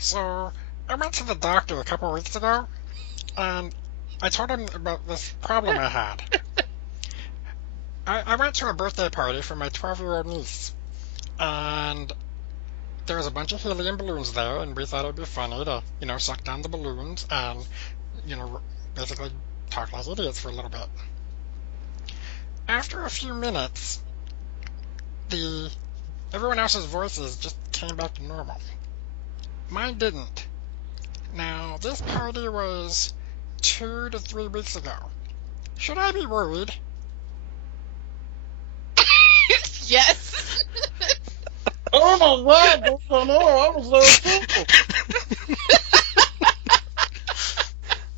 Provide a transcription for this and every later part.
So, I went to the doctor a couple weeks ago, and I told him about this problem I had. I went to a birthday party for my 12-year-old niece, and there was a bunch of helium balloons there, and we thought it would be funny to, suck down the balloons and, basically talk like idiots for a little bit. After a few minutes, everyone else's voices just came back to normal. Mine didn't. Now, this party was 2 to 3 weeks ago. Should I be worried? Yes. Oh my God! I know. I was so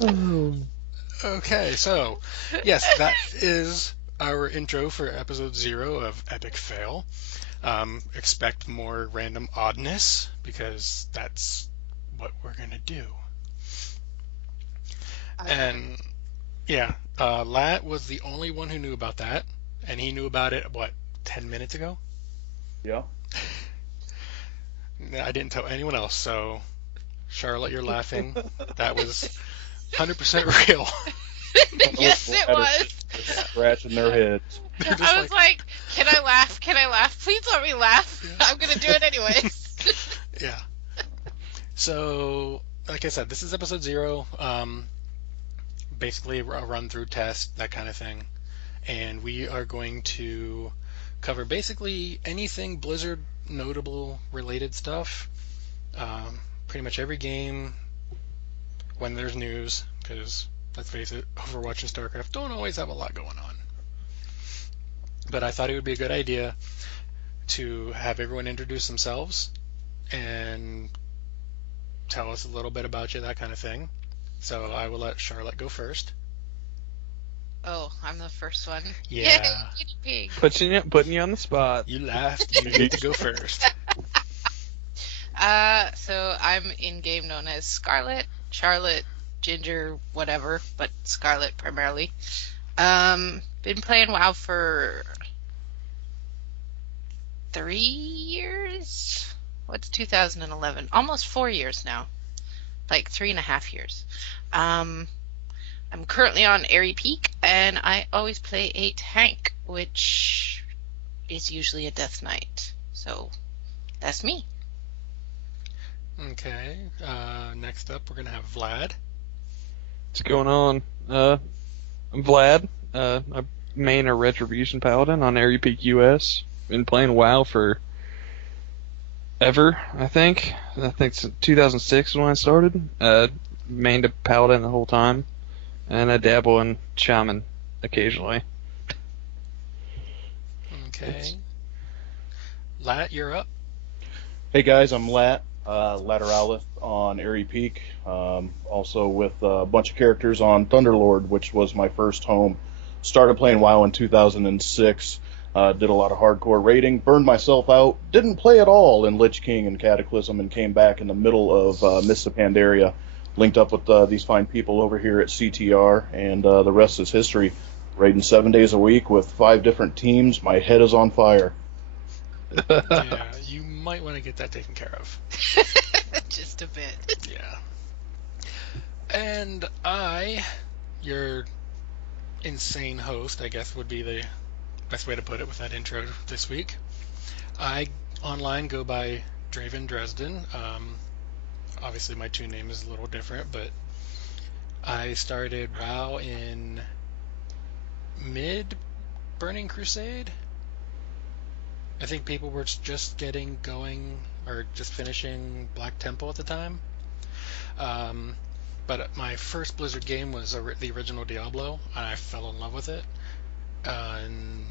simple. Okay, so, yes, that is our intro for episode 0 of Epic Fail. Expect more random oddness, because that's what we're going to do. And, yeah, Lat was the only one who knew about that, and he knew about it, 10 minutes ago? Yeah. I didn't tell anyone else, so Charlotte, you're laughing. That was 100% real. Yes, it was. Scratching their heads. I was like, can I laugh? Can I laugh? Please let me laugh. Yeah. I'm going to do it anyways. Yeah. So, like I said, this is episode 0. Basically a run-through test, that kind of thing. And we are going to cover basically anything Blizzard notable related stuff. Pretty much every game when there's news, because let's face it, Overwatch and StarCraft don't always have a lot going on. But I thought it would be a good idea to have everyone introduce themselves and tell us a little bit about you, that kind of thing. So I will let Charlotte go first. Oh, I'm the first one. Yeah. Yay, Putting you on the spot. You laughed. You need to go first. So I'm in game known as Scarlet, Charlotte, Ginger, whatever, but Scarlet primarily. Been playing WoW for 3 years? What's 2011? Almost 4 years now. Like 3.5 years. I'm currently on Airy Peak, and I always play a tank, which is usually a Death Knight. So, that's me. Okay. Next up, we're going to have Vlad. What's going on? I'm Vlad. I main a Retribution Paladin on Airy Peak US. Been playing WoW for ever, I think. I think it's 2006 when I started. Mained a Paladin the whole time. And I dabble in Shaman occasionally. Okay. Lat, you're up. Hey guys, I'm Lat, Lateralis on Airy Peak. Also with a bunch of characters on Thunderlord, which was my first home. Started playing WoW in 2006. Did a lot of hardcore raiding. Burned myself out. Didn't play at all in Lich King and Cataclysm, and came back in the middle of Mists of Pandaria. Linked up with these fine people over here at CTR, and the rest is history. Raiding 7 days a week with 5 different teams. My head is on fire. Yeah, you might want to get that taken care of. Just a bit. Yeah. And your insane host, I guess would be the best way to put it with that intro this week. I online go by Draven Dresden. Obviously my toon name is a little different, but I started WoW in mid Burning Crusade. I think people were just getting going, or just finishing Black Temple at the time. But my first Blizzard game was the original Diablo, and I fell in love with it. And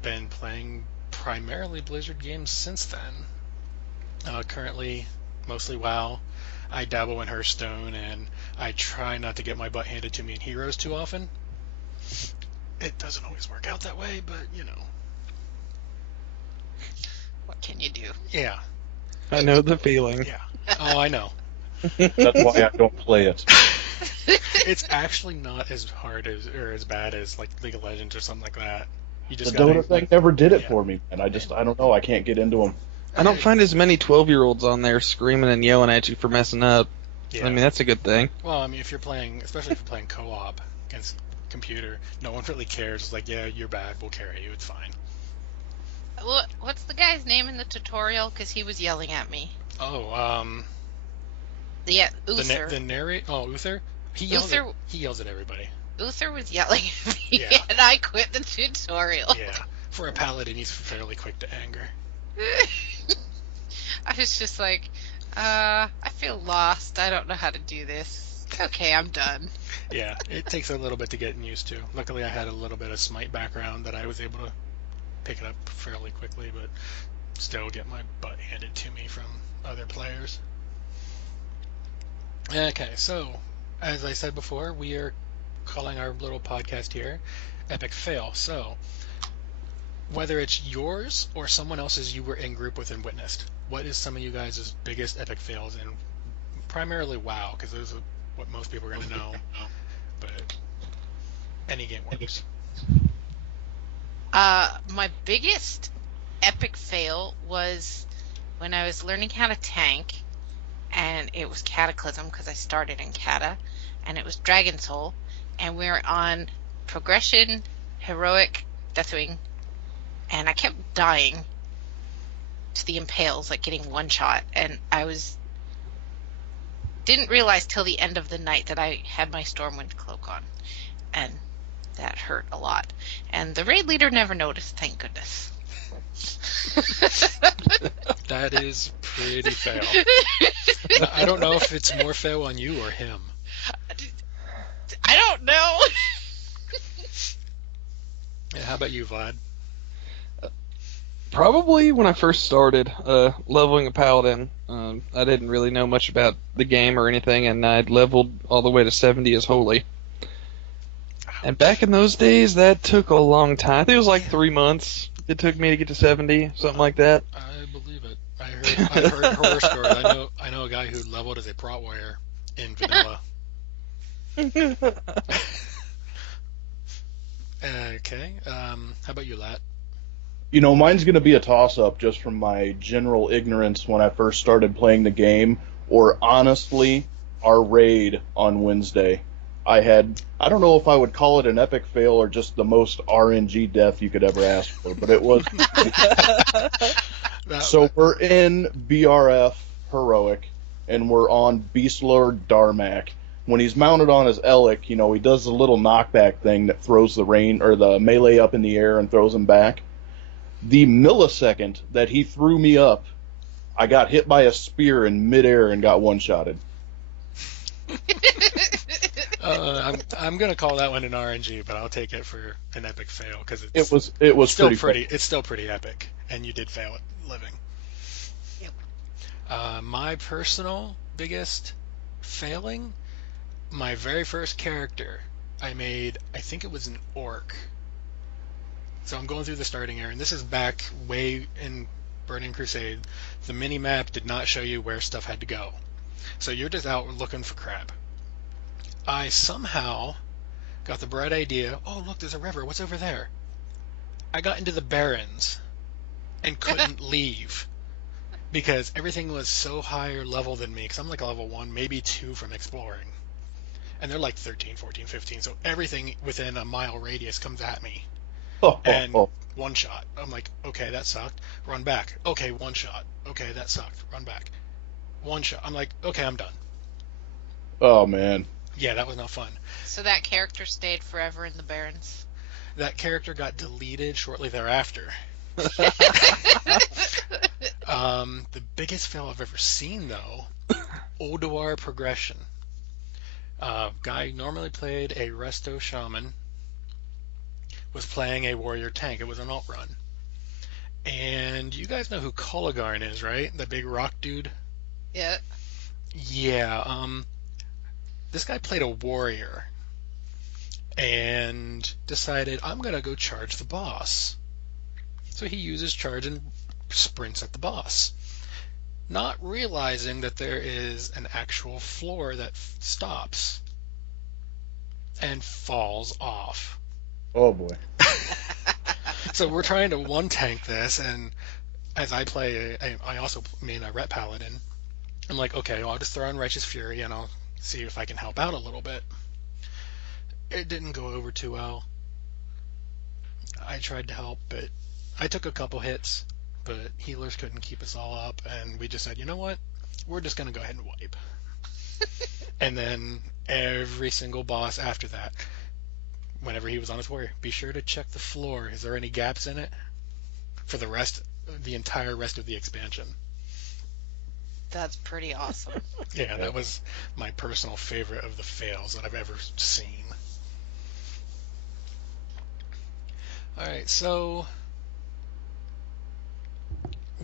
been playing primarily Blizzard games since then. Currently, mostly WoW. I dabble in Hearthstone, and I try not to get my butt handed to me in Heroes too often. It doesn't always work out that way, but, What can you do? Yeah. I know the feeling. Yeah. Oh, I know. That's why I don't play it. It's actually not as hard or as bad as like League of Legends or something like that. You just The Dota thing never did it for me, and I don't know. I can't get into them. I don't find as many 12-year-olds on there screaming and yelling at you for messing up. Yeah. I mean, that's a good thing. Well, I mean, if you're playing, especially if you're playing co-op against computer, no one really cares. It's like, yeah, you're bad. We'll carry you. It's fine. What's the guy's name in the tutorial? Because he was yelling at me. Oh, Yeah, Uther. the narrate. Oh, Uther. He yells at everybody. Uther was yelling at me, Yeah. and I quit the tutorial. Yeah. For a paladin, he's fairly quick to anger. I was just like, I feel lost. I don't know how to do this. Okay, I'm done. Yeah, it takes a little bit to get used to. Luckily, I had a little bit of Smite background that I was able to pick it up fairly quickly, but still get my butt handed to me from other players. Okay, so as I said before, we are calling our little podcast here Epic Fail. So whether it's yours or someone else's you were in group with and witnessed, what is some of you guys' biggest epic fails in primarily WoW, because those are what most people are going to know, but any game works. My biggest epic fail was when I was learning how to tank, and it was Cataclysm because I started in Cata, and it was Dragon Soul, and we were on Progression, Heroic, Deathwing, and I kept dying to the Impales, like getting one shot, and didn't realize till the end of the night that I had my Stormwind Cloak on, and that hurt a lot. And the raid leader never noticed, thank goodness. That is pretty fail. I don't know if it's more fail on you or him. I don't know. Yeah, how about you, Vlad? Probably when I first started leveling a paladin, I didn't really know much about the game or anything, and I'd leveled all the way to 70 as holy. And back in those days, that took a long time. I think it was like 3 months it took me to get to 70, something like that. I believe it. I heard horror stories. I know a guy who leveled as a prot warrior in vanilla. Okay. How about you, Lat? You know, mine's going to be a toss-up just from my general ignorance when I first started playing the game, or honestly, our raid on Wednesday. I don't know if I would call it an epic fail or just the most RNG death you could ever ask for, but it was. So we're in BRF Heroic, and we're on Beastlord Darmak. When he's mounted on his Elec, you know, he does the little knockback thing that throws the the melee up in the air and throws him back. The millisecond that he threw me up, I got hit by a spear in midair and got one-shotted. I'm gonna call that one an RNG, but I'll take it for an epic fail because it was still pretty. It's still pretty epic, and you did fail at living. Yep. My personal biggest failing, my very first character I made, I think it was an orc. So I'm going through the starting area, and this is back way in Burning Crusade. The mini-map did not show you where stuff had to go. So you're just out looking for crap. I somehow got the bright idea, oh look, there's a river, what's over there? I got into the Barrens and couldn't leave because everything was so higher level than me, because I'm like a level 1, maybe 2 from exploring. And they're like 13, 14, 15, so everything within a mile radius comes at me. One shot. I'm like, okay, that sucked. Run back. Okay, one shot. Okay, that sucked. Run back. One shot. I'm like, okay, I'm done. Oh, man. Yeah, that was not fun. So that character stayed forever in the Barrens. That character got deleted shortly thereafter. The biggest fail I've ever seen, though, Oduar progression. Guy normally played a Resto Shaman, was playing a warrior tank. It was an alt run. And you guys know who Kolagarn is, right? The big rock dude? Yeah. Yeah, this guy played a warrior and decided, I'm going to go charge the boss. So he uses charge and sprints at the boss, not realizing that there is an actual floor that stops and falls off. Oh, boy. So we're trying to one-tank this, and as I play, I also main a Ret Paladin. I'm like, okay, well, I'll just throw in Righteous Fury and I'll see if I can help out a little bit. It didn't go over too well. I tried to help, but I took a couple hits, but healers couldn't keep us all up, and we just said, you know what? We're just going to go ahead and wipe. And then every single boss after that, whenever he was on his warrior, be sure to check the floor. Is there any gaps in it? For the entire rest of the expansion. That's pretty awesome. Yeah, that was my personal favorite of the fails that I've ever seen. Alright, so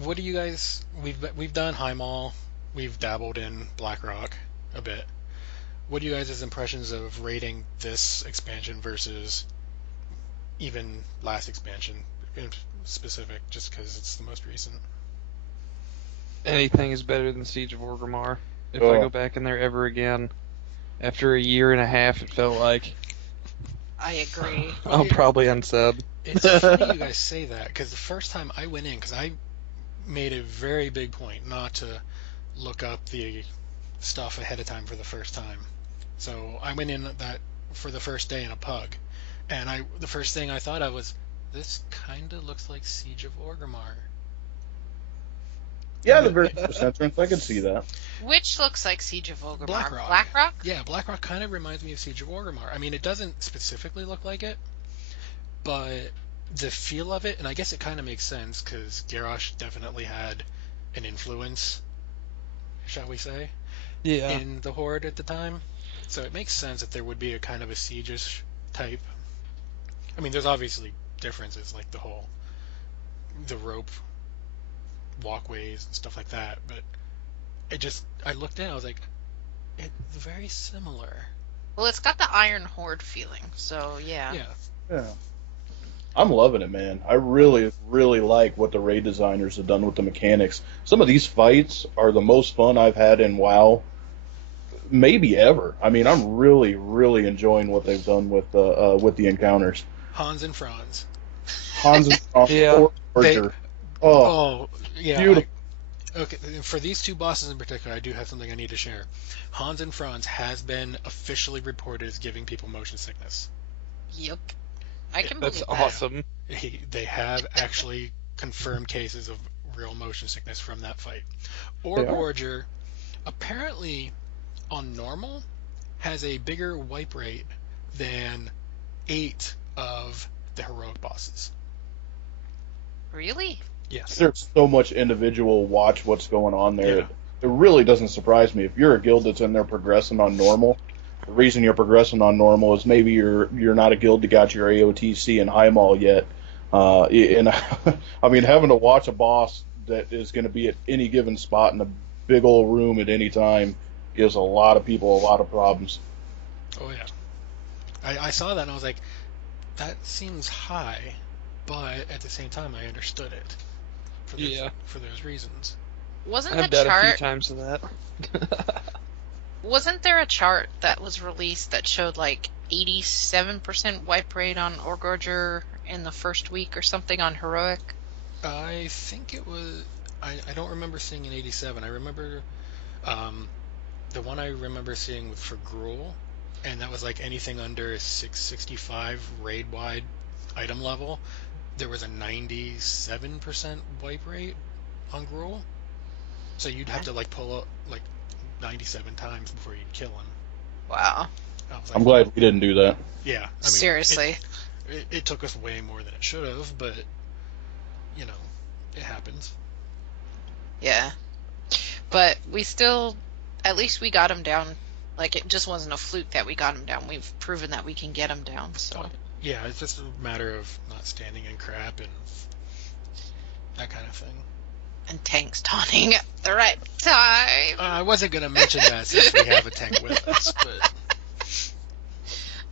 what do you guys... We've done Highmaul, we've dabbled in Blackrock a bit. What are you guys' impressions of rating this expansion versus even last expansion in specific, just because it's the most recent? Anything is better than Siege of Orgrimmar. If I go back in there ever again, after a year and a half, it felt like. I agree. I'll probably unsub. It's funny you guys say that, because the first time I went in, because I made a very big point not to look up the stuff ahead of time for the first time. So I went in that for the first day in a pug, and the first thing I thought of was, this kind of looks like Siege of Orgrimmar. Yeah, the very first entrance, I can see that. Which looks like Siege of Orgrimmar? Blackrock. Blackrock? Yeah, Blackrock kind of reminds me of Siege of Orgrimmar. I mean, it doesn't specifically look like it, but the feel of it, and I guess it kind of makes sense, because Garrosh definitely had an influence, shall we say, in the Horde at the time. So it makes sense that there would be a kind of a siege-ish type. I mean, there's obviously differences, like the rope walkways and stuff like that, but I looked in, I was like, it's very similar. Well, it's got the Iron Horde feeling, so yeah. Yeah. I'm loving it, man. I really, really like what the raid designers have done with the mechanics. Some of these fights are the most fun I've had in WoW, maybe ever. I mean, I'm really, really enjoying what they've done with the encounters. Hans and Franz. Hans and Franz. Yeah. Yeah. Beautiful. Okay, for these two bosses in particular, I do have something I need to share. Hans and Franz has been officially reported as giving people motion sickness. Yep. I can That's believe that. awesome. They have actually confirmed cases of real motion sickness from that fight. Orgorger, apparently, on normal, has a bigger wipe rate than 8 of the heroic bosses. Really? Yes. There's so much individual watch what's going on there. Yeah. It really doesn't surprise me. If you're a guild that's in there progressing on normal, the reason you're progressing on normal is maybe you're not a guild that got your AOTC and Highmaul yet. And I mean, having to watch a boss that is going to be at any given spot in a big old room at any time gives a lot of people a lot of problems. Oh, yeah. I saw that and I was like, that seems high, but at the same time, I understood it for those reasons. Wasn't I've the died a few chart? times to that. Wasn't there a chart that was released that showed like 87% wipe rate on Orgorger in the first week or something on heroic? I think it was. I don't remember seeing an 87. I remember the one I remember seeing was for Gruul, and that was like anything under 665 raid wide item level. There was a 97% wipe rate on Gruul, so you'd have to like pull up like 97 times before you'd kill him. Wow. I'm glad we didn't do that. Yeah. I mean, Seriously. It took us way more than it should have, but you know, it happens. Yeah. But we still, at least we got him down. Like, it just wasn't a fluke that we got him down. We've proven that we can get him down, so. Yeah, it's just a matter of not standing in crap and that kind of thing. And tanks taunting at the right time. I wasn't going to mention that since we have a tank with us, but...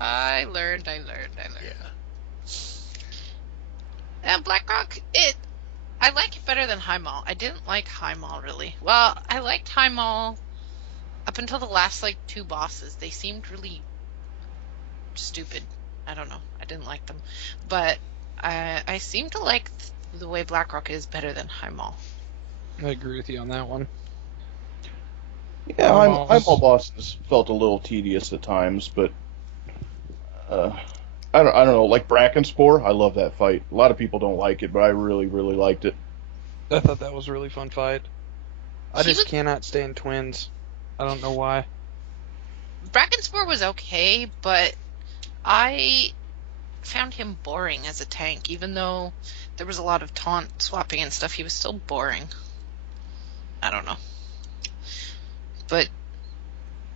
I learned. Yeah. And Blackrock, I like it better than Highmaul. I didn't like Highmaul, really. Well, I liked Highmaul up until the last, like, 2 bosses. They seemed really stupid. I don't know. I didn't like them. But I seem to like the way Blackrock is better than High Mall. I agree with you on that one. Yeah, Almost. I'm all bosses felt a little tedious at times, but I don't know. Like Brackenspore, I love that fight. A lot of people don't like it, but I really really liked it. I thought that was a really fun fight. I He just was- cannot stand twins. I don't know why. Brackenspore was okay, but I found him boring as a tank. Even though there was a lot of taunt swapping and stuff, he was still boring. I don't know. But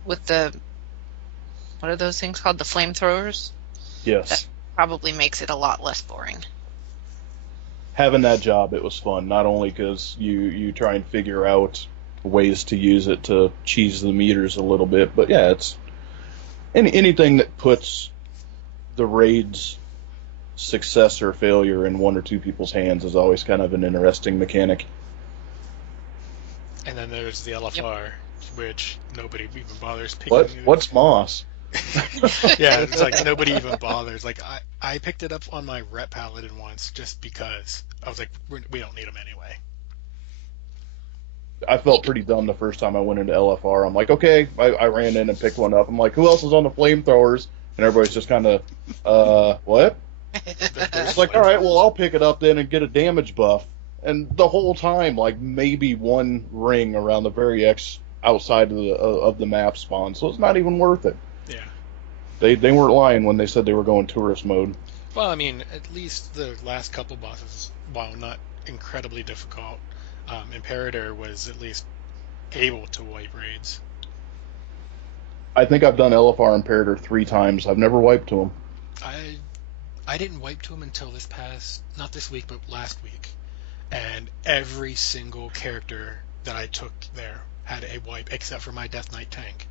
with the, what are those things called? The flamethrowers? Yes, That probably makes it a lot less boring. having that job, it was fun. Not only because you try and figure out ways to use it to cheese the meters a little bit, but yeah, it's anything that puts the raid's success or failure in one or two people's hands is always kind of an interesting mechanic. And then there's the LFR, which nobody even bothers picking. What's Moss? Yeah, it's like nobody even bothers. Like I picked it up on my rep paladin once just because I was like, we don't need them anyway. I felt pretty dumb the first time I went into LFR. I'm like, okay, I ran in and picked one up. I'm like, who else is on the flamethrowers? And everybody's just kind of, what? It's like, all right, well, I'll pick it up then and get a damage buff. And the whole time, like maybe one ring around the very outside of the map spawn, so it's not even worth it. Yeah. They weren't lying when they said they were going tourist mode. Well, I mean, at least the last couple bosses, while not incredibly difficult, Imperator was at least able to wipe raids. I think I've done LFR Imperator 3 times. I've never wiped to him. I didn't wipe to him until not this week, but last week. And every single character that I took there had a wipe, except for my Death Knight tank.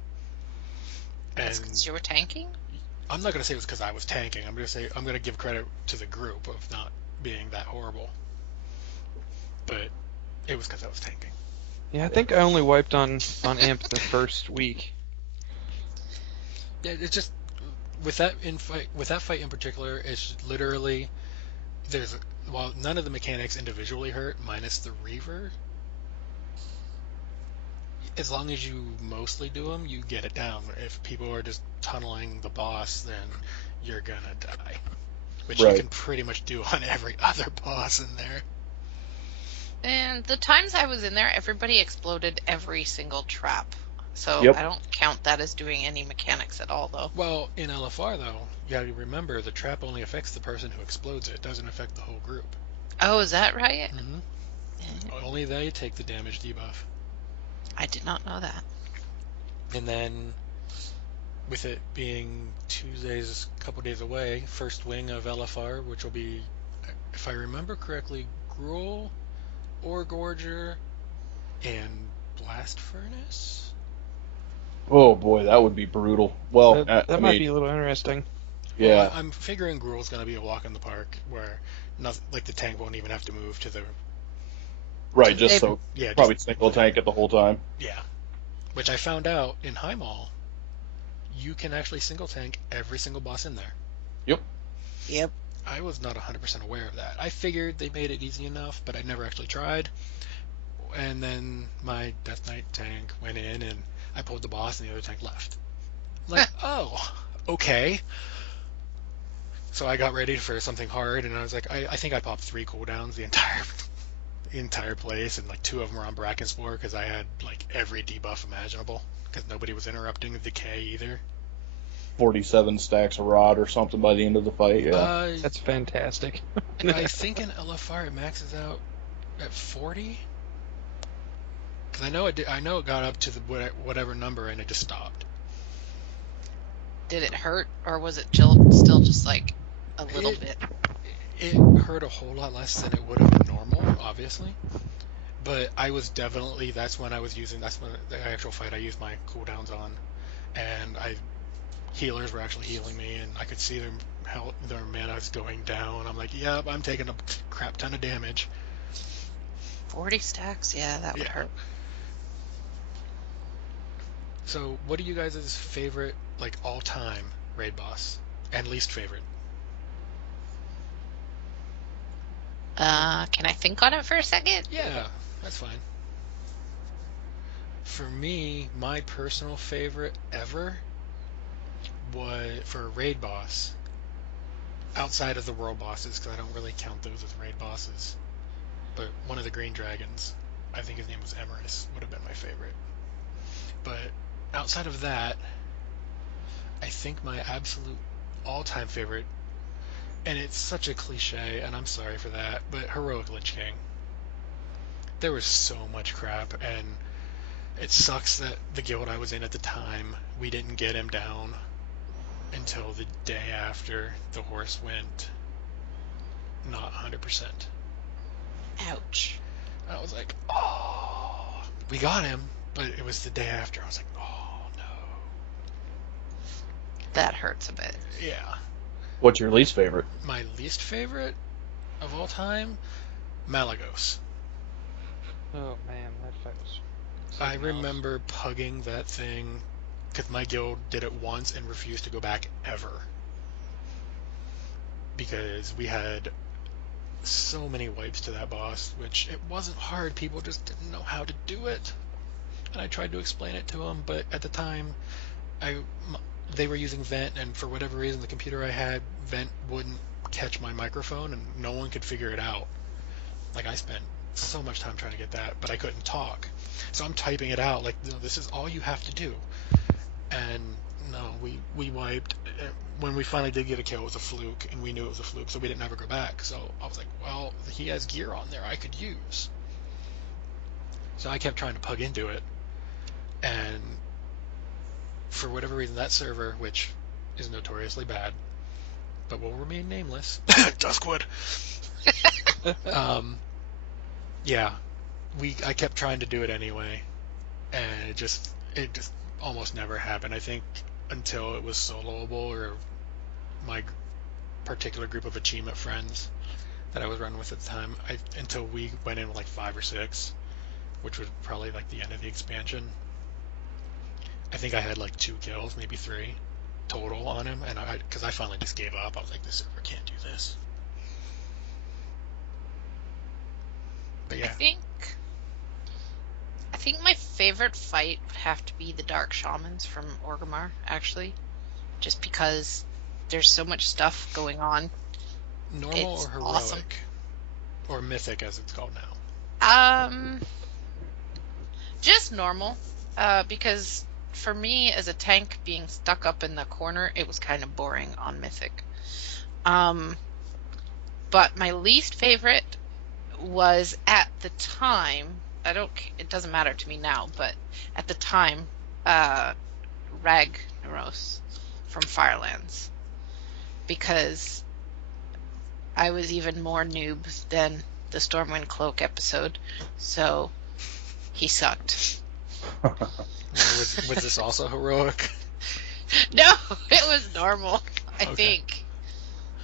That's because you were tanking? I'm not going to say it was because I was tanking. I'm going to give credit to the group of not being that horrible. But it was because I was tanking. Yeah, I think I only wiped on Amp the first week. Yeah, it's just with that fight in particular, it's literally while none of the mechanics individually hurt, minus the Reaver. As long as you mostly do them, you get it down. If people are just tunneling the boss, then you're gonna die, which Right. you can pretty much do on every other boss in there. And the times I was in there, everybody exploded every single trap. So Yep. I don't count that as doing any mechanics at all, though. Well, in LFR though, you gotta remember the trap only affects the person who explodes it. It doesn't affect the whole group. Oh, is that right? Mm-hmm. Only they take the damage debuff. I did not know that. And then, with it being Tuesdays, a couple days away, first wing of LFR, which will be, if I remember correctly, Gruul, Ore Gorger, and Blast Furnace? Oh boy, that would be brutal. Well, That I might mean, be a little interesting. yeah. Well, I'm figuring Gruul's going to be a walk in the park, where like the tank won't even have to move to the... Right, just so Yeah, probably just- single tank it the whole time. Yeah. Which I found out in High Mall, you can actually single tank every single boss in there. Yep. I was not 100% aware of that. I figured they made it easy enough, but I never actually tried. And then my Death Knight tank went in, and I pulled the boss, and the other tank left. I'm like, oh, okay. So I got ready for something hard, and I was like, I think I popped 3 cooldowns the entire place, and like 2 of them were on Brackenspore because I had like every debuff imaginable because nobody was interrupting the decay either. 47 stacks of rod or something by the end of the fight. Yeah. That's fantastic. I think in LFR it maxes out at 40. Because I know it got up to the whatever number and it just stopped. Did it hurt, or was it still just like a little bit? It hurt a whole lot less than it would have normal, obviously. But that's when the actual fight I used my cooldowns on. And healers were actually healing me, and I could see their mana's going down. I'm like, yep, I'm taking a crap ton of damage. 40 stacks? Yeah, that would Yeah. hurt. So, what are you guys' favorite, like, all-time raid boss? And least favorite? Can I think on it for a second? Yeah, that's fine. For me, my personal favorite ever was for a raid boss, outside of the world bosses, because I don't really count those as raid bosses. But one of the green dragons, I think his name was Emerus, would have been my favorite. But outside of that, I think my absolute all-time favorite, and it's such a cliche, and I'm sorry for that, but Heroic Lich King. There was so much crap, and it sucks that the guild I was in at the time, we didn't get him down until the day after the horse went not 100%. Ouch. I was like, oh, we got him, but it was the day after. I was like, oh no. That hurts a bit. Yeah. What's your least favorite? My least favorite of all time, Malagos. Oh man, that fight was. I remember pugging that thing because my guild did it once and refused to go back ever. Because we had so many wipes to that boss, which it wasn't hard, people just didn't know how to do it. And I tried to explain it to them, but at the time, they were using Vent, and for whatever reason, the computer I had, Vent wouldn't catch my microphone, and no one could figure it out. Like, I spent so much time trying to get that, but I couldn't talk. So I'm typing it out, like, no, this is all you have to do. And no, we wiped. When we finally did get a kill, it was a fluke, and we knew it was a fluke, so we didn't ever go back. So I was like, well, he has gear on there I could use. So I kept trying to pug into it, and for whatever reason, that server, which is notoriously bad, but will remain nameless, Duskwood. Yeah, I kept trying to do it anyway, and it just almost never happened. I think until it was soloable, or my particular group of achievement friends that I was running with at the time, until we went in with like 5 or 6, which was probably like the end of the expansion. I think I had like 2 kills, maybe 3 total on him, and because I finally just gave up. I was like, this server can't do this. But yeah. I think my favorite fight would have to be the Dark Shamans from Orgrimmar, actually. Just because there's so much stuff going on. Normal It's or heroic? awesome. Or mythic, as it's called now? Just normal. Because for me, as a tank, being stuck up in the corner, it was kind of boring on mythic. But my least favorite was at the time, it doesn't matter to me now, but at the time, Ragnaros from Firelands, because I was even more noob than the Stormwind Cloak episode, so he sucked. Was this also heroic? No, it was normal, I Okay. think.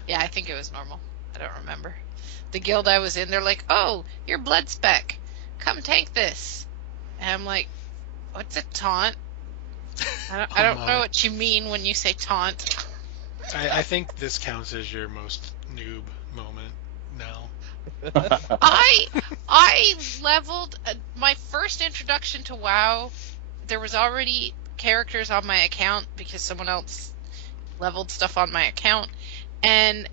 Yeah, I think it was normal. I don't remember. The guild I was in, they're like, oh, you're blood spec. Come tank this. And I'm like, what's a taunt? I don't know what you mean when you say taunt. I think this counts as your most noob moment now. I leveled my first introduction to WoW. There was already characters on my account because someone else leveled stuff on my account, and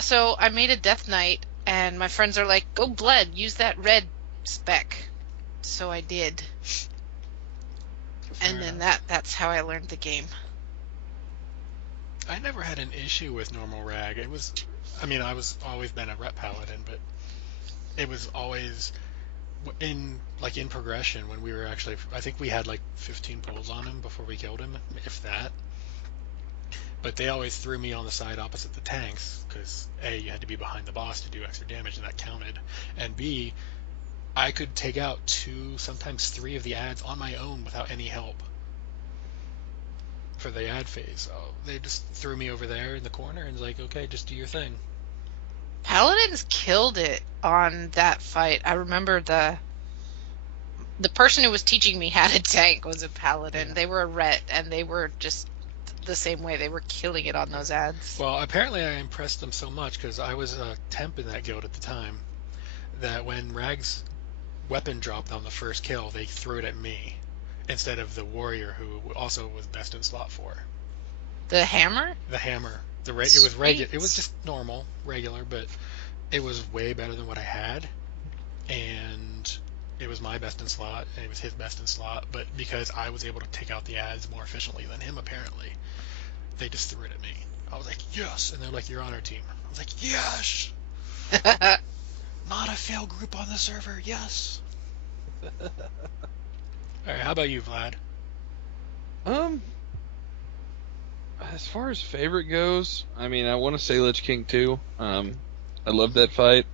so I made a Death Knight, and my friends are like, "Go blood, use that red spec." So I did, and then that's how I learned the game. I never had an issue with normal rag. I was always been a rep paladin, but it was always in progression when we were actually, I think we had like 15 pulls on him before we killed him, if that. But they always threw me on the side opposite the tanks, because A, you had to be behind the boss to do extra damage, and that counted, and B, I could take out 2, sometimes 3 of the ads on my own without any help for the ad phase. So they just threw me over there in the corner and was like, okay, just do your thing. Paladins killed it on that fight. I remember the person who was teaching me how to tank was a paladin. Yeah. They were a ret, and they were just the same way. They were killing it on those ads. Well, apparently I impressed them so much because I was a temp in that guild at the time that when Rag's weapon dropped on the first kill, they threw it at me instead of the warrior who also was best in slot 4. The hammer? The hammer. It was regular. It was just normal, regular, but it was way better than what I had, and it was my best in slot, and it was his best in slot. But because I was able to take out the ads more efficiently than him, apparently, they just threw it at me. I was like, yes, and they're like, you're on our team. I was like, yes. Not a fail group on the server, yes. All right, how about you, Vlad? As far as favorite goes, I mean, I want to say Lich King 2. I love that fight.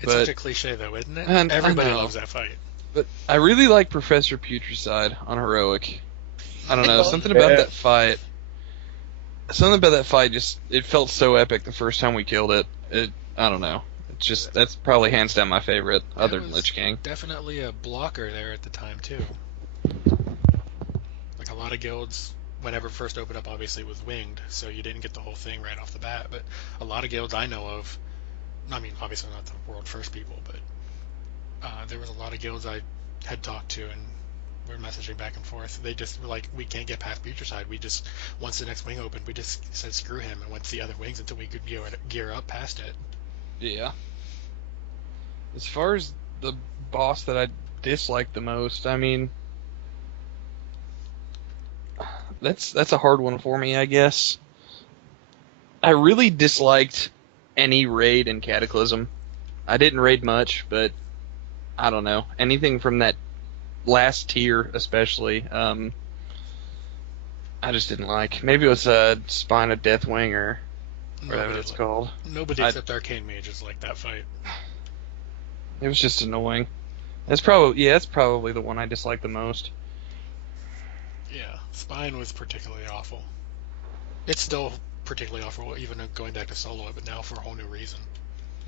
It's such a cliche, though, isn't it? And Everybody loves that fight. But I really like Professor Putricide on Heroic. I don't know, something about that fight. Something about that fight just, it felt so epic the first time we killed it. I don't know. It's just, that's probably hands down my favorite, other than Lich King. Definitely a blocker there at the time, too. Like a lot of guilds, whenever it first opened up, obviously it was winged, so you didn't get the whole thing right off the bat. But a lot of guilds I know of, I mean, obviously not the world first people, but there was a lot of guilds I had talked to, and we were messaging back and forth. They just were like, we can't get past Putricide. We just, once the next wing opened, we just said screw him and went to the other wings until we could gear up past it. Yeah. As far as the boss that I disliked the most, I mean, that's a hard one for me, I guess. I really disliked any raid in Cataclysm. I didn't raid much, but I don't know. Anything from that last tier, especially, I just didn't like. Maybe it was Spine of Deathwing or whatever it's called. Nobody except Arcane Mages liked that fight. It was just annoying. That's probably the one I dislike the most. Yeah, Spine was particularly awful. It's still particularly awful, even going back to solo, but now for a whole new reason.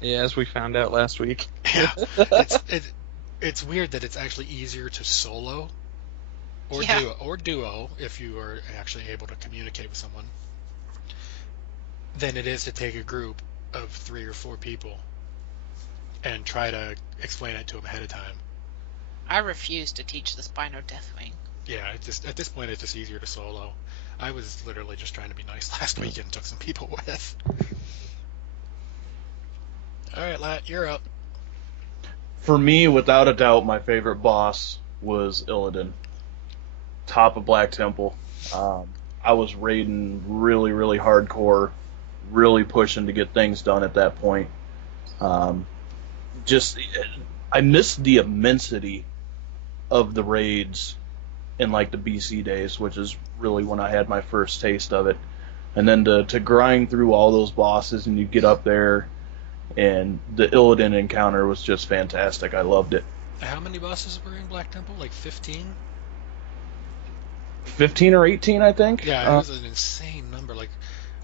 Yeah, as we found out last week. Yeah, it's weird that it's actually easier to solo or duo if you are actually able to communicate with someone than it is to take a group of 3 or 4 people and try to explain it to them ahead of time. I refuse to teach the Spino Deathwing. Yeah, at this point it's just easier to solo. I was literally just trying to be nice last week and took some people with. Alright, Lat, you're up. For me, without a doubt, my favorite boss was Illidan. Top of Black Temple. I was raiding really, really hardcore, really pushing to get things done at that point. I missed the immensity of the raids in like the BC days, which is really when I had my first taste of it. And then to grind through all those bosses and you get up there, and the Illidan encounter was just fantastic. I loved it. How many bosses were in Black Temple? Like 15? 15 or 18, I think. Yeah, it was an insane number. Like,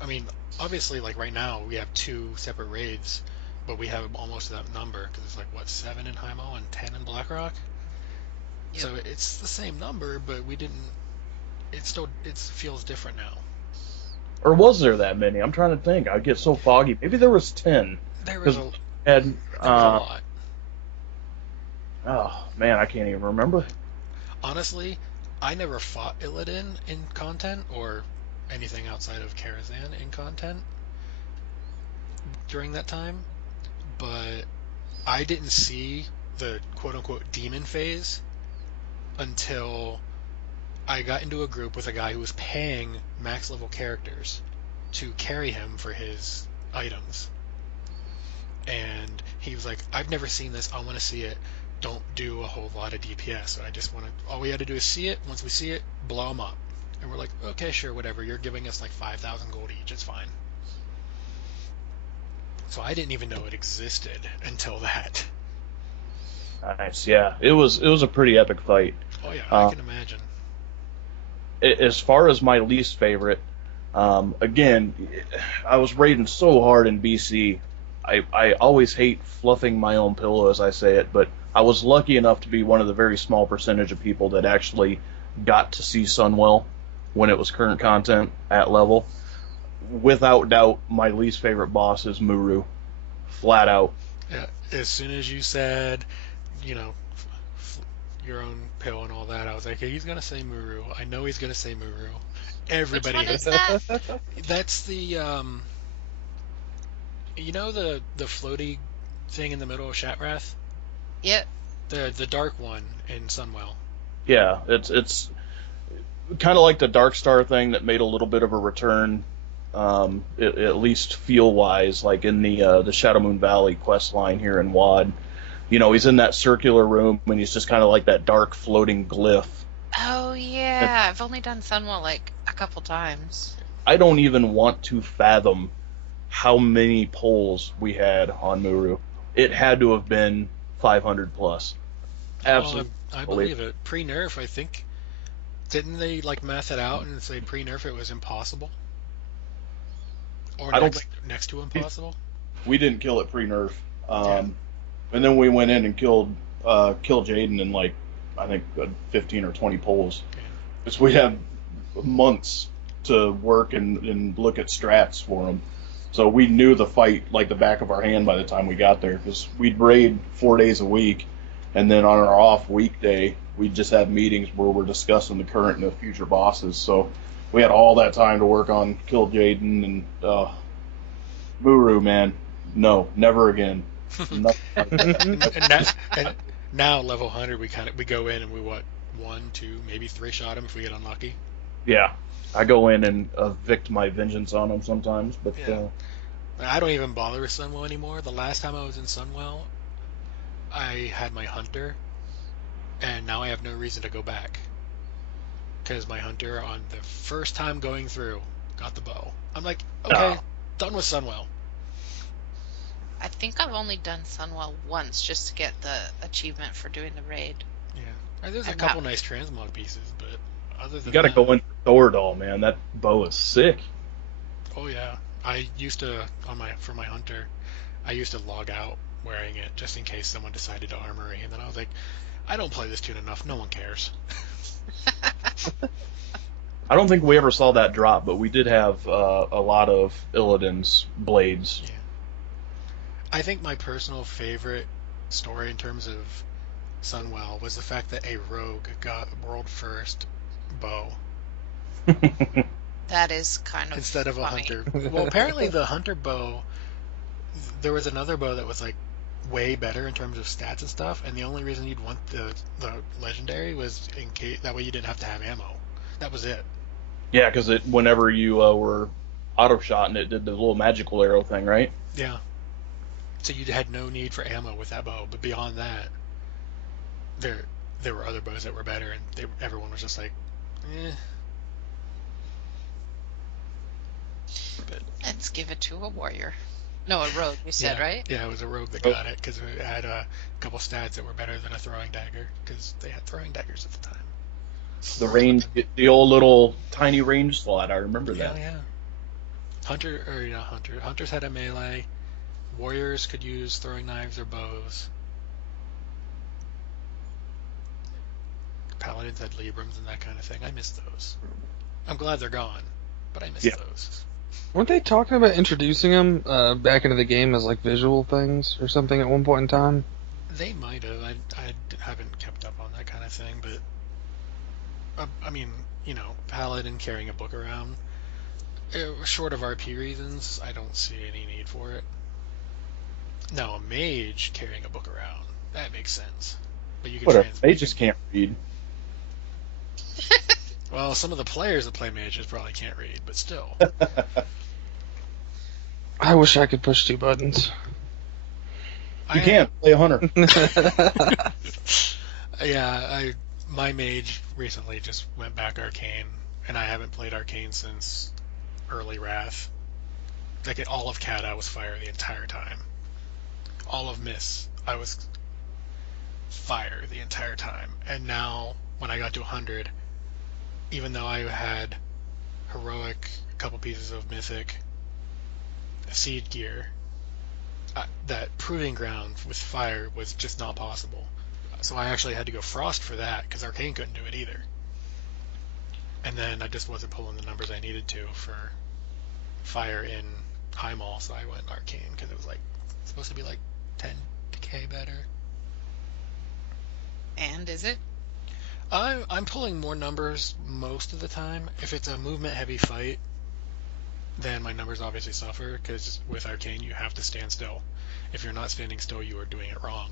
I mean, obviously, like right now we have 2 separate raids, but we have almost that number because it's like what, 7 in Hymo and 10 in Blackrock. Yep. So it's the same number, but we didn't. It feels different now. Or was there that many? I'm trying to think. I get so foggy. Maybe there was 10. There was a lot. Oh man, I can't even remember. Honestly, I never fought Illidan in content or anything outside of Karazhan in content during that time, but I didn't see the quote-unquote demon phase until I got into a group with a guy who was paying max level characters to carry him for his items. And he was like, I've never seen this, I want to see it. Don't do a whole lot of DPS. So I just want to, all we had to do is see it. Once we see it, blow them up. And we're like, okay, sure, whatever. You're giving us like 5,000 gold each, it's fine. So I didn't even know it existed until that. Nice, yeah. It was a pretty epic fight. Oh yeah, I can imagine. As far as my least favorite, again, I was raiding so hard in BC. I always hate fluffing my own pillow as I say it, but I was lucky enough to be one of the very small percentage of people that actually got to see Sunwell when it was current content at level. Without doubt, my least favorite boss is Muru. Flat out. Yeah, as soon as you said, you know, your own pill and all that, I was like, hey, he's gonna say Muru. I know he's gonna say Muru. Which Everybody one is hates that? that's the you know the floaty thing in the middle of Shatrath? Yep. The dark one in Sunwell. Yeah, it's kind of like the Dark Star thing that made a little bit of a return, at least feel wise, like in the Shadow Moon Valley quest line here in WoD. You know, he's in that circular room and he's just kind of like that dark floating glyph. Oh yeah, I've only done Sunwell like a couple times. I don't even want to fathom how many polls we had on Muru. It had to have been 500 plus. Absolutely. I believe it. Pre-nerf, I think. Didn't they like math it out and say pre-nerf it was impossible? Or I don't next to impossible? We didn't kill it pre-nerf. Yeah. And then we went in and killed Jaden in like, I think 15 or 20 polls. Yeah. Because we had months to work and look at strats for him. So we knew the fight like the back of our hand by the time we got there, because we'd raid 4 days a week, and then on our off weekday, we'd just have meetings where we're discussing the current and the future bosses. So we had all that time to work on Kill Jaden and Muru, man. No, never again. and now level 100, we go in and we 1, 2, maybe 3 shot him if we get unlucky. Yeah, I go in and evict my vengeance on him sometimes, but Yeah. I don't even bother with Sunwell anymore. The last time I was in Sunwell, I had my hunter, and now I have no reason to go back. Because my hunter, on the first time going through, got the bow. I'm like, okay, done with Sunwell. I think I've only done Sunwell once just to get the achievement for doing the raid. Yeah. And there's a And couple that- nice transmog pieces, but other than you got to that, go in for Thordal, man. That bow is sick. Oh yeah, I used to for my hunter, I used to log out wearing it just in case someone decided to armory, and then I was like, I don't play this tune enough. No one cares. I don't think we ever saw that drop, but we did have a lot of Illidan's blades. Yeah. I think my personal favorite story in terms of Sunwell was the fact that a rogue got world first bow That is kind of instead of a funny. hunter. Well, apparently the hunter bow, there was another bow that was like way better in terms of stats and stuff, and the only reason you'd want the legendary was in case that way you didn't have to have ammo. That was it. Yeah, because whenever you were auto shot and it did the little magical arrow thing, right? Yeah. So you had no need for ammo with that bow, but beyond that, there were other bows that were better, and everyone was just like, eh. But Let's give it to a warrior. No, a rogue, you said, yeah, right? Yeah, it was a rogue that got it because it had a couple stats that were better than a throwing dagger because they had throwing daggers at the time. The range, the old little tiny range slot. I remember Yeah, that. yeah. Hunters had a melee. Warriors could use throwing knives or bows. Paladins had Librams and that kind of thing. I miss those. I'm glad they're gone, but I miss those. Weren't they talking about introducing them back into the game as like visual things or something at one point in time? They might have. I haven't kept up on that kind of thing, but I mean, you know, Paladin carrying a book around, short of RP reasons, I don't see any need for it. Now, a mage carrying a book around, that makes sense. But you can Whatever. They just can't read. Well, some of the players that play mages probably can't read, but still. I wish I could push 2 buttons. You can't play a hunter. Yeah, my mage recently just went back arcane, and I haven't played arcane since early Wrath. Like at all of Cat, I was fire the entire time. All of Miss, I was fire the entire time. And now, when I got to 100, even though I had heroic, a couple pieces of mythic, seed gear, that proving ground with fire was just not possible. So I actually had to go frost for that because arcane couldn't do it either. And then I just wasn't pulling the numbers I needed to for Fire in High Mall, so I went Arcane because it was like supposed to be like 10k better. And is it? I'm pulling more numbers most of the time. If it's a movement-heavy fight, then my numbers obviously suffer, because with Arcane you have to stand still. If you're not standing still, you are doing it wrong.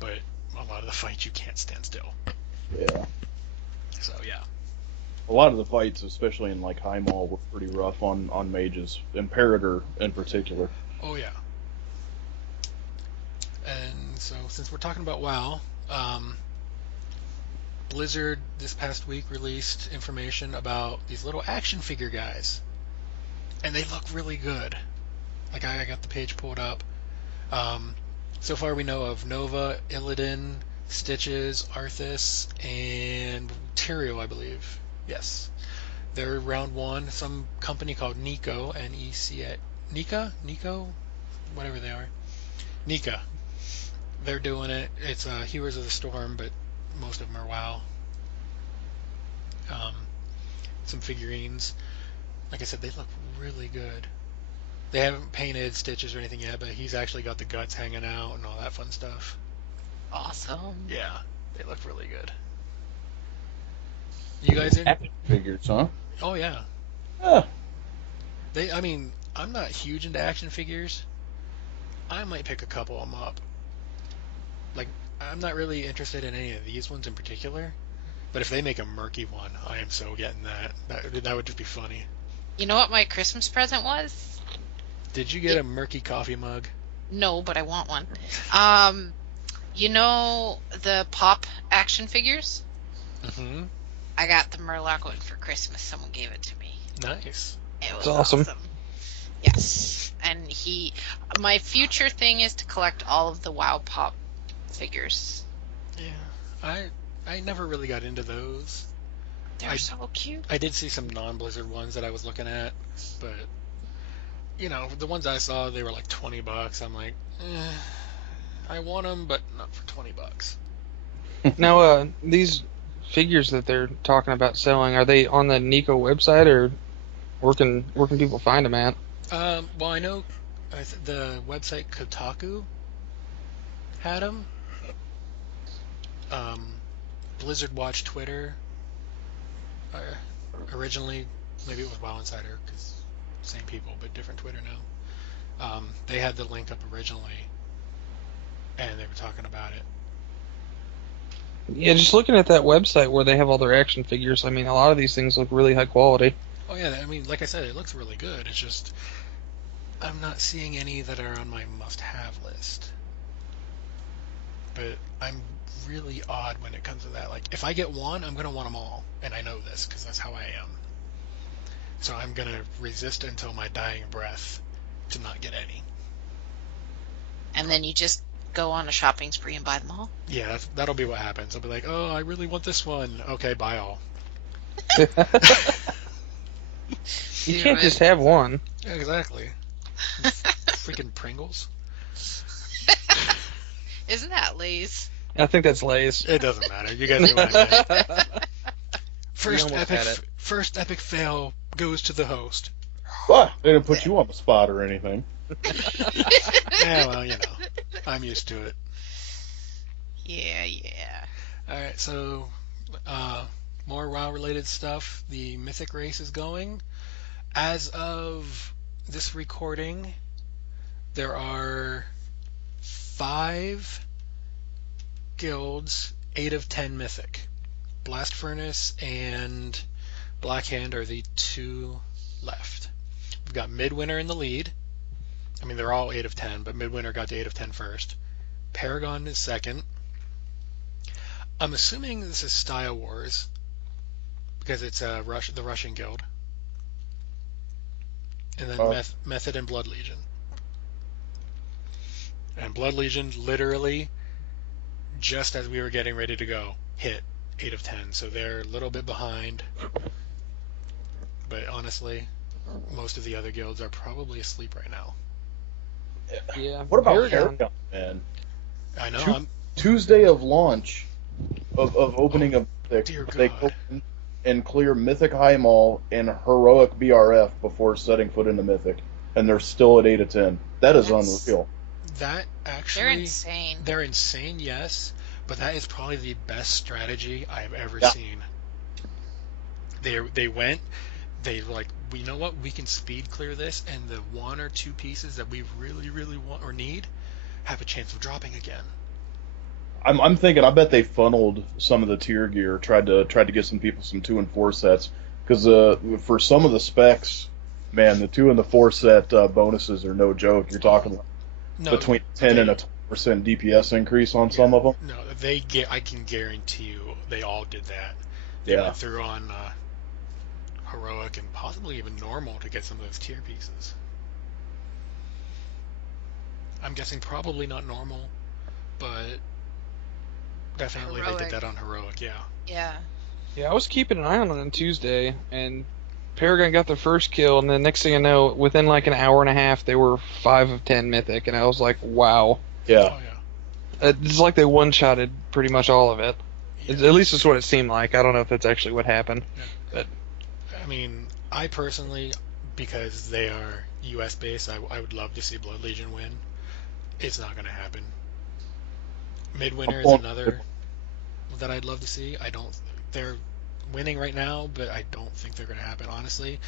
But a lot of the fights you can't stand still. Yeah. So yeah. A lot of the fights, especially in like High Mall, were pretty rough on mages, Imperator in particular. Oh yeah. And so since we're talking about WoW, Blizzard this past week released information about these little action figure guys, and they look really good. Like I got the page pulled up. So far we know of Nova, Illidan, Stitches, Arthas, and Tyrael, I believe. Yes. They're round one. Some company called Nico, N-E-C-A. Nico? Whatever they are. Nika. They're doing it. It's Heroes of the Storm, but most of them are WoW. Some figurines. Like I said, they look really good. They haven't painted Stitches or anything yet, but he's actually got the guts hanging out and all that fun stuff. Awesome. Yeah, they look really good. You guys in? Action figures, huh? Oh yeah. Yeah. I'm not huge into action figures. I might pick a couple of them up. Like, I'm not really interested in any of these ones in particular, but if they make a murky one, I am so getting that. That would just be funny. You know what my Christmas present was? Did you get a murky coffee mug? No, but I want one. You know the Pop action figures? Mm-hmm. I got the Murloc one for Christmas. Someone gave it to me. Nice. It was That's awesome. Yes. And my future thing is to collect all of the WoW Pop figures. Yeah. I never really got into those. They're so cute. I did see some non-Blizzard ones that I was looking at, but the ones I saw, they were like $20. I'm like, I want them, but not for $20. Now, these figures that they're talking about selling, are they on the Nico website, or where can people find them at? Well, I know the website Kotaku had them. Blizzard Watch Twitter. Originally, maybe it was WoW Insider, because same people, but different Twitter now. They had the link up originally, and they were talking about it. Yeah, just looking at that website where they have all their action figures, I mean, a lot of these things look really high quality. Oh yeah, like I said, it looks really good. It's just I'm not seeing any that are on my must-have list. But I'm really odd when it comes to that. Like, if I get one, I'm gonna want them all, and I know this because that's how I am. So I'm gonna resist until my dying breath to not get any. And then you just go on a shopping spree and buy them all? Yeah, that'll be what happens. I'll be like, oh, I really want this one. Okay, buy all. You can't just have one. Yeah, exactly. Freaking Pringles. Isn't that Lay's? I think that's Lay's. It doesn't matter. You guys know what I mean. almost had it. First epic fail goes to the host. What? They didn't put you on the spot or anything. Yeah, well, I'm used to it. Yeah. Alright, so more WoW-related stuff. The Mythic race is going. As of this recording, there are 5 guilds, 8 of 10 Mythic. Blast Furnace and Blackhand are the 2 left. We've got Midwinter in the lead. I mean, they're all 8 of 10, but Midwinter got to 8 of 10 first. Paragon is second. I'm assuming this is Style Wars, because it's the Russian guild. And then Method and Blood Legion. And Blood Legion, literally, just as we were getting ready to go, hit 8 of 10. So they're a little bit behind. But honestly, most of the other guilds are probably asleep right now. Yeah. What about Paragon, man? I know. Tuesday of launch of opening of the dear they God. and clear Mythic High Mall and Heroic BRF before setting foot into Mythic, and they're still at 8 of 10. That is That's unreal. That they're actually, insane. they're insane, yes, but that is probably the best strategy I've ever Yeah. seen. They went, they were like, we know what, we can speed clear this, and the one or two pieces that we really, really want or need have a chance of dropping again. I'm thinking. I bet they funneled some of the tier gear, tried to get some people some 2 and 4 sets, because for some of the specs, man, the 2 and the 4 set bonuses are no joke. You're talking No, between 10 and a 20% DPS increase on some of them. no, they get. I can guarantee you, they all did that. They Yeah. went through on heroic and possibly even normal to get some of those tier pieces. I'm guessing probably not normal, but definitely they did Heroic. that on heroic. Yeah. Yeah. Yeah, I was keeping an eye on it on Tuesday, and Paragon got their first kill, and the next thing I know, within like an hour and a half, they were 5 of 10 mythic, and I was like, wow. Yeah. Oh yeah. It's like they one-shotted pretty much all of it. Yeah. At least it's what it seemed like. I don't know if that's actually what happened. Yeah. I mean, I personally, because they are U.S. based, I would love to see Blood Legion win. It's not going to happen. Midwinter is another that I'd love to see. I don't. They're winning right now, but I don't think they're going to happen, honestly.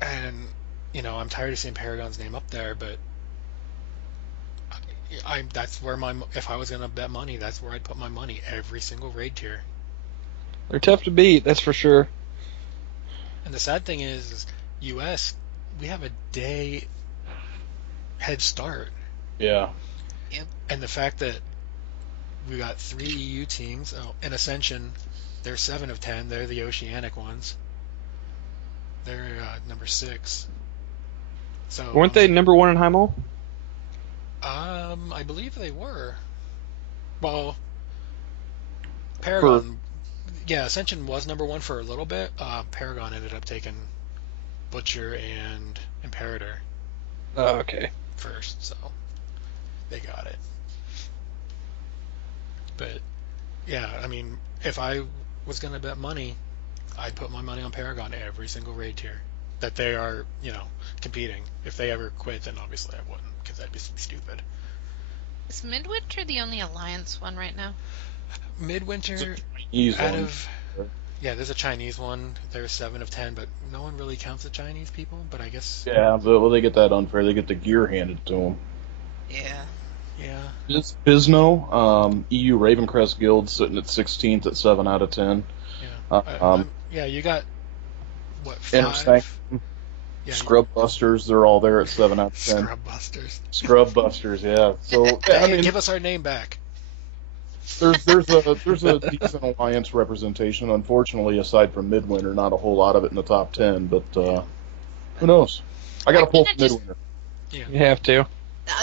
And I'm tired of seeing Paragon's name up there, but that's where if I was going to bet money, that's where I'd put my money every single raid tier. They're tough to beat, that's for sure. And the sad thing is U.S. we have a day head start. Yeah. Yep. And the fact that we got 3 EU teams, in Ascension, they're 7 of 10. They're the Oceanic ones. They're number 6. So Weren't they number 1 in Heimel? I believe they were. Well, Paragon. Yeah, Ascension was number 1 for a little bit. Paragon ended up taking Butcher and Imperator. Oh, okay. First, so they got it. But yeah, I mean, if I was gonna bet money, I'd put my money on Paragon every single raid tier that they are, competing. If they ever quit, then obviously I wouldn't, because that'd be stupid. Is Midwinter the only Alliance one right now? Midwinter, there's a Chinese one. They're 7 of 10, but no one really counts the Chinese people. But I guess Yeah, but they get that unfair. They get the gear handed to them. Yeah. Yeah. Bisno, EU Ravencrest Guild sitting at 16th at 7 out of 10. Yeah. You got what? 5? Yeah, Scrub Busters, they're all there at 7 out of 10. Scrub Busters. Scrub Busters, yeah. So I mean, give us our name back. there's a decent alliance representation. Unfortunately, aside from Midwinter, not a whole lot of it in the top 10. But who knows? I got to pull for Midwinter. Yeah. You have to.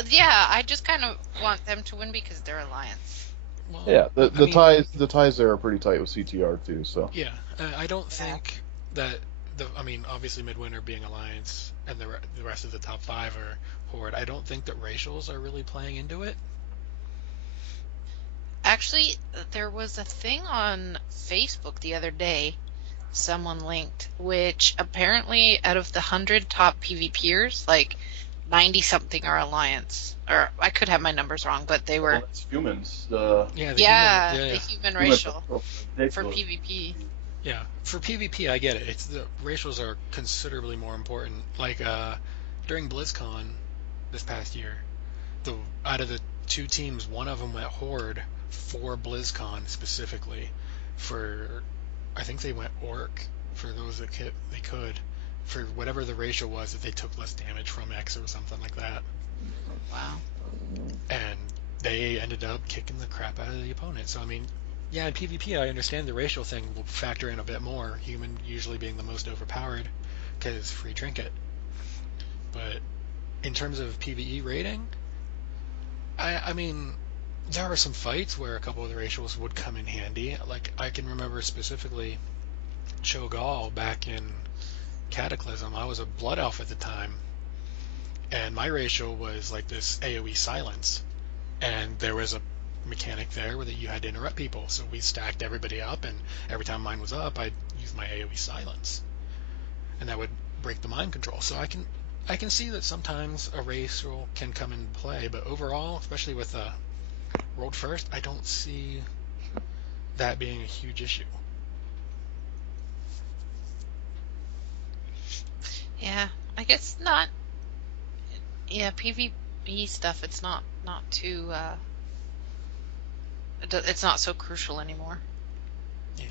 Yeah, I just kind of want them to win because they're Alliance. Well, Yeah, the ties there are pretty tight with CTR too. So yeah, I don't think that obviously Midwinter being Alliance and the rest of the top 5 are Horde. I don't think that racials are really playing into it. Actually, there was a thing on Facebook the other day, someone linked, which apparently out of the 100 top PvPers, like 90-something are Alliance. Or I could have my numbers wrong, but they were... Well, that's humans. the human racial for PvP. Yeah, for PvP I get it. It's the racials are considerably more important. Like during Blizzcon this past year, out of the 2 teams, one of them went Horde for Blizzcon specifically. I think they went Orc for those that they could, for whatever the ratio was, that they took less damage from X or something like that. Wow. And they ended up kicking the crap out of the opponent. So I mean, yeah, in PvP I understand the racial thing will factor in a bit more, human usually being the most overpowered because free trinket. But in terms of PvE rating, I mean, there are some fights where a couple of the racials would come in handy. Like, I can remember specifically Cho'Gall back in Cataclysm. I was a Blood Elf at the time, and my racial was like this AoE silence. And there was mechanic there where that you had to interrupt people. So we stacked everybody up, and every time mine was up, I'd use my AoE silence, and that would break the mind control. So I can see that sometimes a race rule can come into play, but overall, especially with World First, I don't see that being a huge issue. Yeah, I guess not. Yeah, PvP stuff. It's not too. It's not so crucial anymore. Yeah.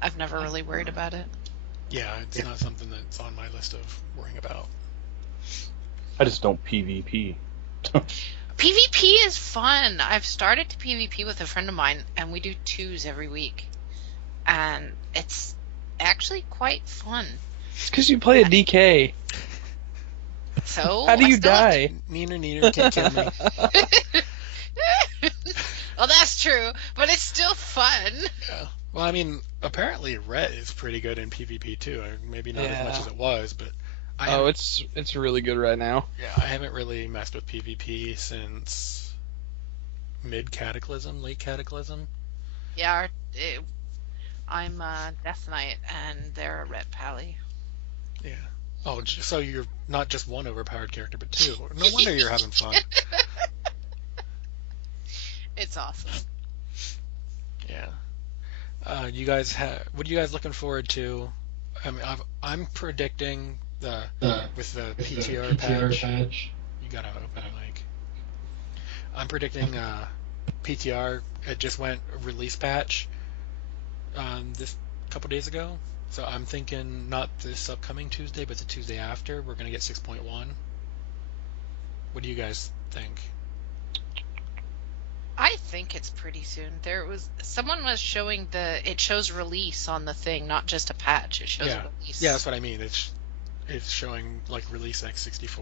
I've never really worried about it. Yeah, it's not something that's on my list of worrying about. I just don't PvP. PvP is fun. I've started to PvP with a friend of mine, and we do 2s every week, and it's actually quite fun. It's because you play a DK. So How do I you still have die? Neener can't kill me. Well, that's true, but it's still fun. Yeah. Well, I mean, apparently Rhett is pretty good in PvP too. Maybe not as much as it was, but It's really good right now. yeah, I haven't really messed with PvP since mid Cataclysm, late Cataclysm. Yeah, I'm Death Knight, and they're a Ret Pally. Yeah. Oh, so you're not just one overpowered character, but two. No wonder you're having fun. It's awesome. Yeah. You guys what are you guys looking forward to? I mean, I'm predicting with the PTR patch. You gotta open a mic. I'm predicting PTR. It just went a release patch this couple days ago. So I'm thinking not this upcoming Tuesday, but the Tuesday after, we're gonna get 6.1. What do you guys think? I think it's pretty soon. Someone was showing it shows release on the thing, not just a patch. It shows a release. Yeah, that's what I mean. It's showing like release x64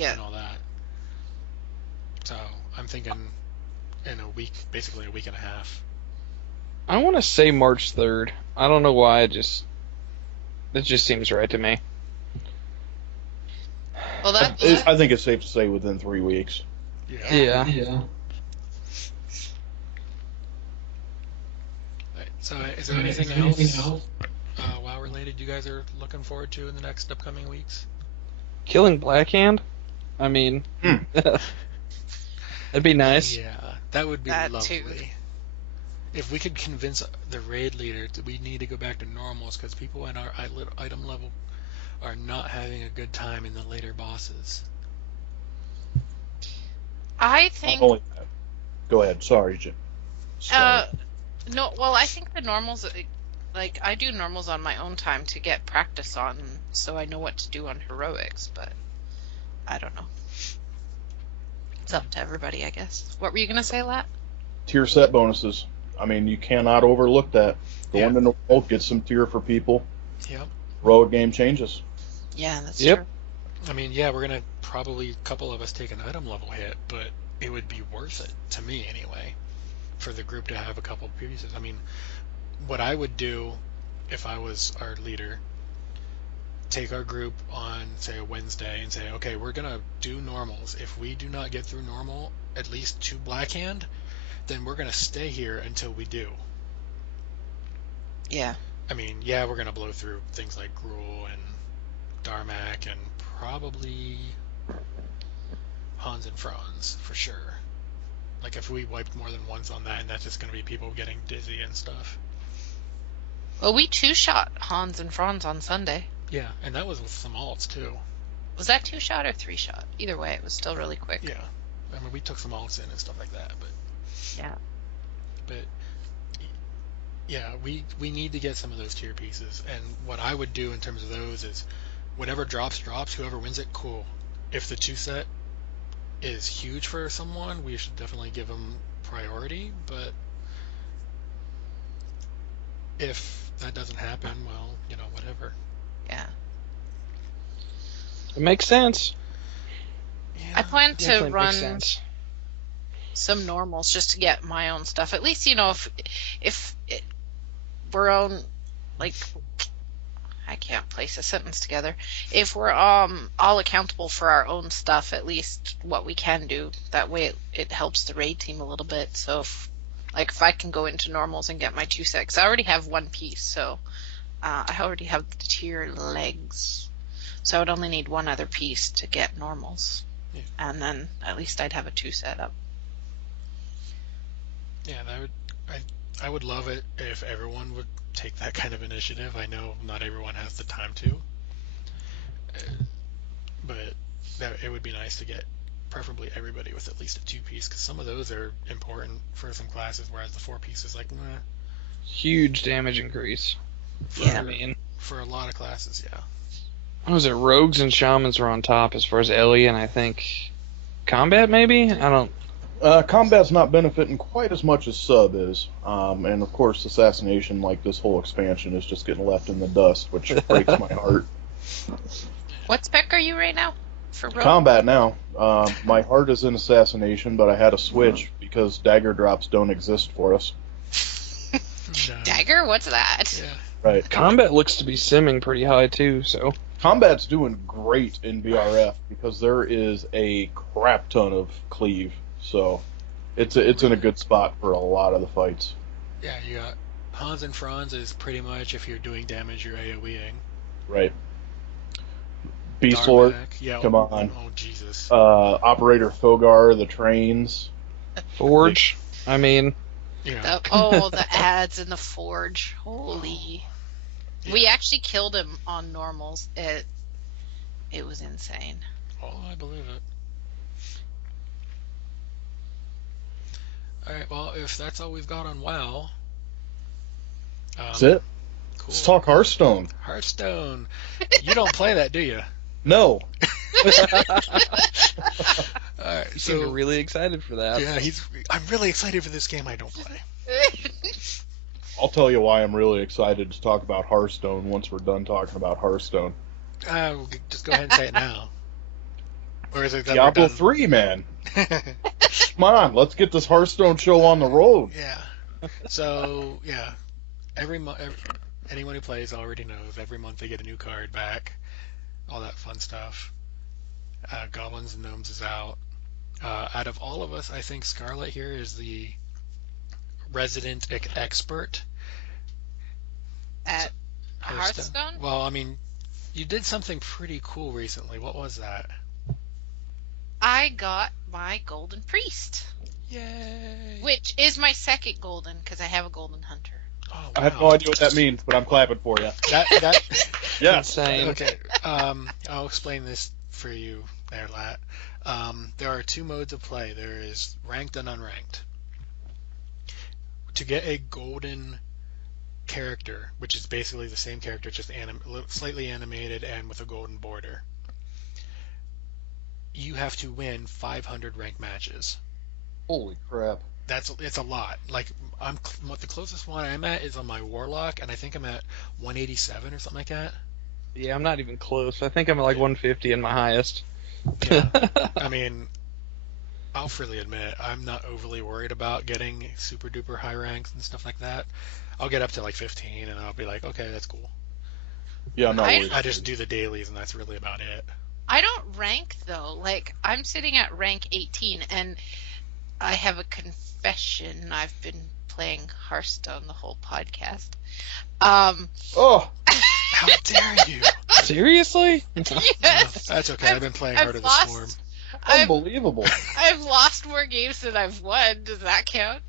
and all that. So I'm thinking in a week, basically a week and a half. I want to say March 3rd. I don't know why. It just seems right to me. Well, I think it's safe to say within 3 weeks. Yeah. Right, so is there anything else WoW related you guys are looking forward to in the next upcoming weeks? Killing Blackhand? I mean, that'd be nice. Yeah, that would be That lovely. too. If we could convince the raid leader that we need to go back to normals, because people in our item level are not having a good time in the later bosses. I think. Go ahead. Sorry, Jim. Sorry. No, well, I think the normals, like, I do normals on my own time to get practice on, so I know what to do on heroics, but I don't know. It's up to everybody, I guess. What were you going to say, Lat? Tier set bonuses. I mean, you cannot overlook that. Going to normal, get some tier for people. Yep. Road game changes. Yeah, that's Yep. true. I mean, yeah, we're gonna probably a couple of us take an item level hit, but it would be worth it to me anyway, for the group to have a couple of pieces. I mean, what I would do if I was our leader, take our group on say a Wednesday and say, okay, we're gonna do normals. If we do not get through normal, at least 2 Blackhand, then we're gonna stay here until we do. Yeah. I mean, yeah, we're gonna blow through things like Gruul and Darmak and probably Hans and Franz for sure. Like if we wiped more than once on that, and that's just gonna be people getting dizzy and stuff. Well, we 2-shot Hans and Franz on Sunday. Yeah, and that was with some alts too. Was that 2-shot or 3-shot? Either way, it was still really quick. Yeah, I mean we took some alts in and stuff like that, but yeah, we need to get some of those tier pieces. And what I would do in terms of those is, whatever drops, whoever wins it, cool. If the 2 set is huge for someone, we should definitely give them priority. But if that doesn't happen, well, whatever. Yeah. It makes sense. Yeah. I plan to Definitely makes run sense. some normals just to get my own stuff. At least, if we're on, like, I can't place a sentence together. If we're all accountable for our own stuff, at least what we can do, that way it helps the raid team a little bit. So if I can go into normals and get my 2 sets, I already have 1 piece, so I already have the tier legs, so I would only need 1 other piece to get normals, and then at least I'd have a 2 set up. Yeah, I would love it if everyone would take that kind of initiative. I know not everyone has the time to, but it would be nice to get preferably everybody with at least a 2-piece, because some of those are important for some classes, whereas the 4-piece is like, meh. Huge damage increase. Yeah. For a lot of classes, yeah. What was it? Rogues and shamans were on top as far as Ellie, and I think combat maybe? I don't... Combat's not benefiting quite as much as sub is, and of course assassination, like this whole expansion, is just getting left in the dust, which breaks my heart. What spec are you right now for rogue? Combat now. My heart is in assassination, but I had to switch because dagger drops don't exist for us. No. Dagger? What's that? Yeah. Right. Combat looks to be simming pretty high too, so... Combat's doing great in BRF because there is a crap ton of cleave, so it's in a good spot for a lot of the fights. Yeah, you got Hans and Franz is pretty much, if you're doing damage, you're AoEing. Right. Beast Lord, yeah, come on. Oh, Jesus. Operator Fogar, the trains. Forge, I mean... Yeah. The ads in the Forge. Holy. Yeah. We actually killed him on normals. It was insane. Oh, I believe it. Alright, well, if that's all we've got on WoW... That's it. Cool. Let's talk Hearthstone. Hearthstone. You don't play that, do you? No. Alright, So so... really excited for that. Yeah, I'm really excited for this game I don't play. I'll tell you why I'm really excited to talk about Hearthstone once we're done talking about Hearthstone. We'll just go ahead and say it now. Or is it that Diablo we're done? 3, man. Come on, let's get this Hearthstone show on the road. Yeah. So, yeah. Anyone who plays already knows. Every month they get a new card back. All that fun stuff. Goblins and Gnomes is out. Out of all of us, I think Scarlet here is the resident expert. At Hearthstone? Well, I mean, you did something pretty cool recently. What was that? I got my Golden Priest. Yay! Which is my second Golden, because I have a Golden Hunter. Oh, wow. I have no idea what that means, but I'm clapping for you. That Yeah. Insane. Okay. I'll explain this for you there, Lat. There are 2 modes of play. There is ranked and unranked. To get a golden character, which is basically the same character, just slightly animated and with a golden border, you have to win 500 ranked matches. Holy crap. It's a lot. Like, the closest one I'm at is on my Warlock, and I think I'm at 187 or something like that. Yeah, I'm not even close. I think I'm at like 150 in my highest. Yeah. I mean, I'll freely admit, I'm not overly worried about getting super duper high ranks and stuff like that. I'll get up to like 15 and I'll be like, okay, that's cool. Yeah, I'm not I- worried. I just do the dailies and that's really about it. I don't rank, though. Like, I'm sitting at rank 18, and I have a confession. I've been playing Hearthstone the whole podcast. Oh, How dare you? Seriously? Yes. That's okay. I've been playing Heart of the lost- Swarm. unbelievable. I've lost more games than I've won. Does that count?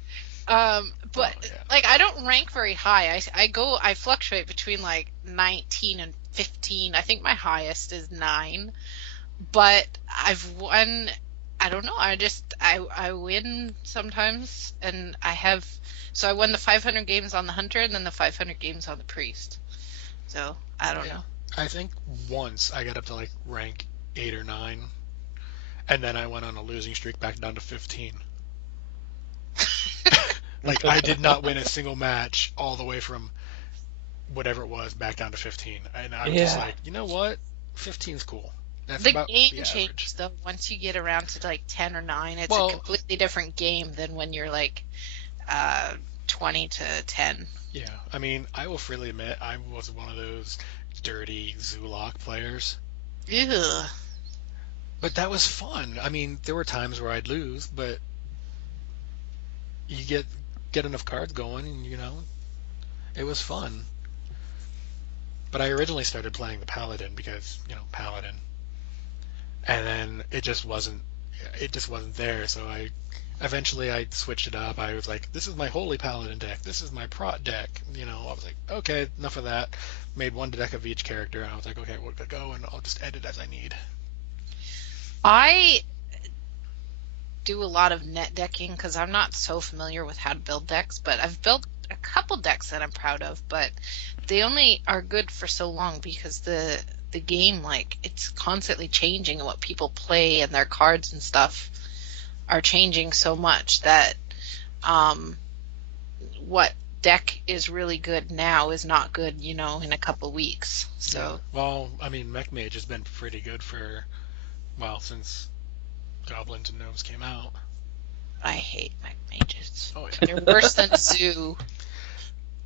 But Oh, yeah. like, I don't rank very high. I fluctuate between like 19 and 15. I think my highest is 9. But I've won. I don't know. I win sometimes, and so I won the 500 games on the Hunter, and then the 500 games on the Priest. So I don't know. I think once I got up to like rank 8 or 9, and then I went on a losing streak back down to 15. Like, I did not win a single match all the way from whatever it was back down to 15. And I'm just like, you know what? 15's cool. That's The about game the average. changes, though. Once you get around to like 10 or 9, it's Well- a completely different game than when you're like 20 to 10. Yeah, I mean, I will freely admit I was one of those dirty Zulok players. Ugh. But that was fun. I mean, there were times where I'd lose, but you get enough cards going, and it was fun. But I originally started playing the Paladin because Paladin, and then it just wasn't there. So I switched it up. I was like, this is my holy Paladin deck. This is my prot deck. I was like, okay, enough of that. Made one deck of each character, and I was like, okay, we'll go, and I'll just edit as I need. I do a lot of net decking because I'm not so familiar with how to build decks, but I've built a couple decks that I'm proud of, but they only are good for so long because the game, like, it's constantly changing, and what people play and their cards and stuff are changing so much that what deck is really good now is not good, in a couple weeks. So yeah. Well, I mean, Mech Mage has been pretty good since Goblins and Gnomes came out. I hate Mech Mages. Oh yeah. They're worse than Zoo.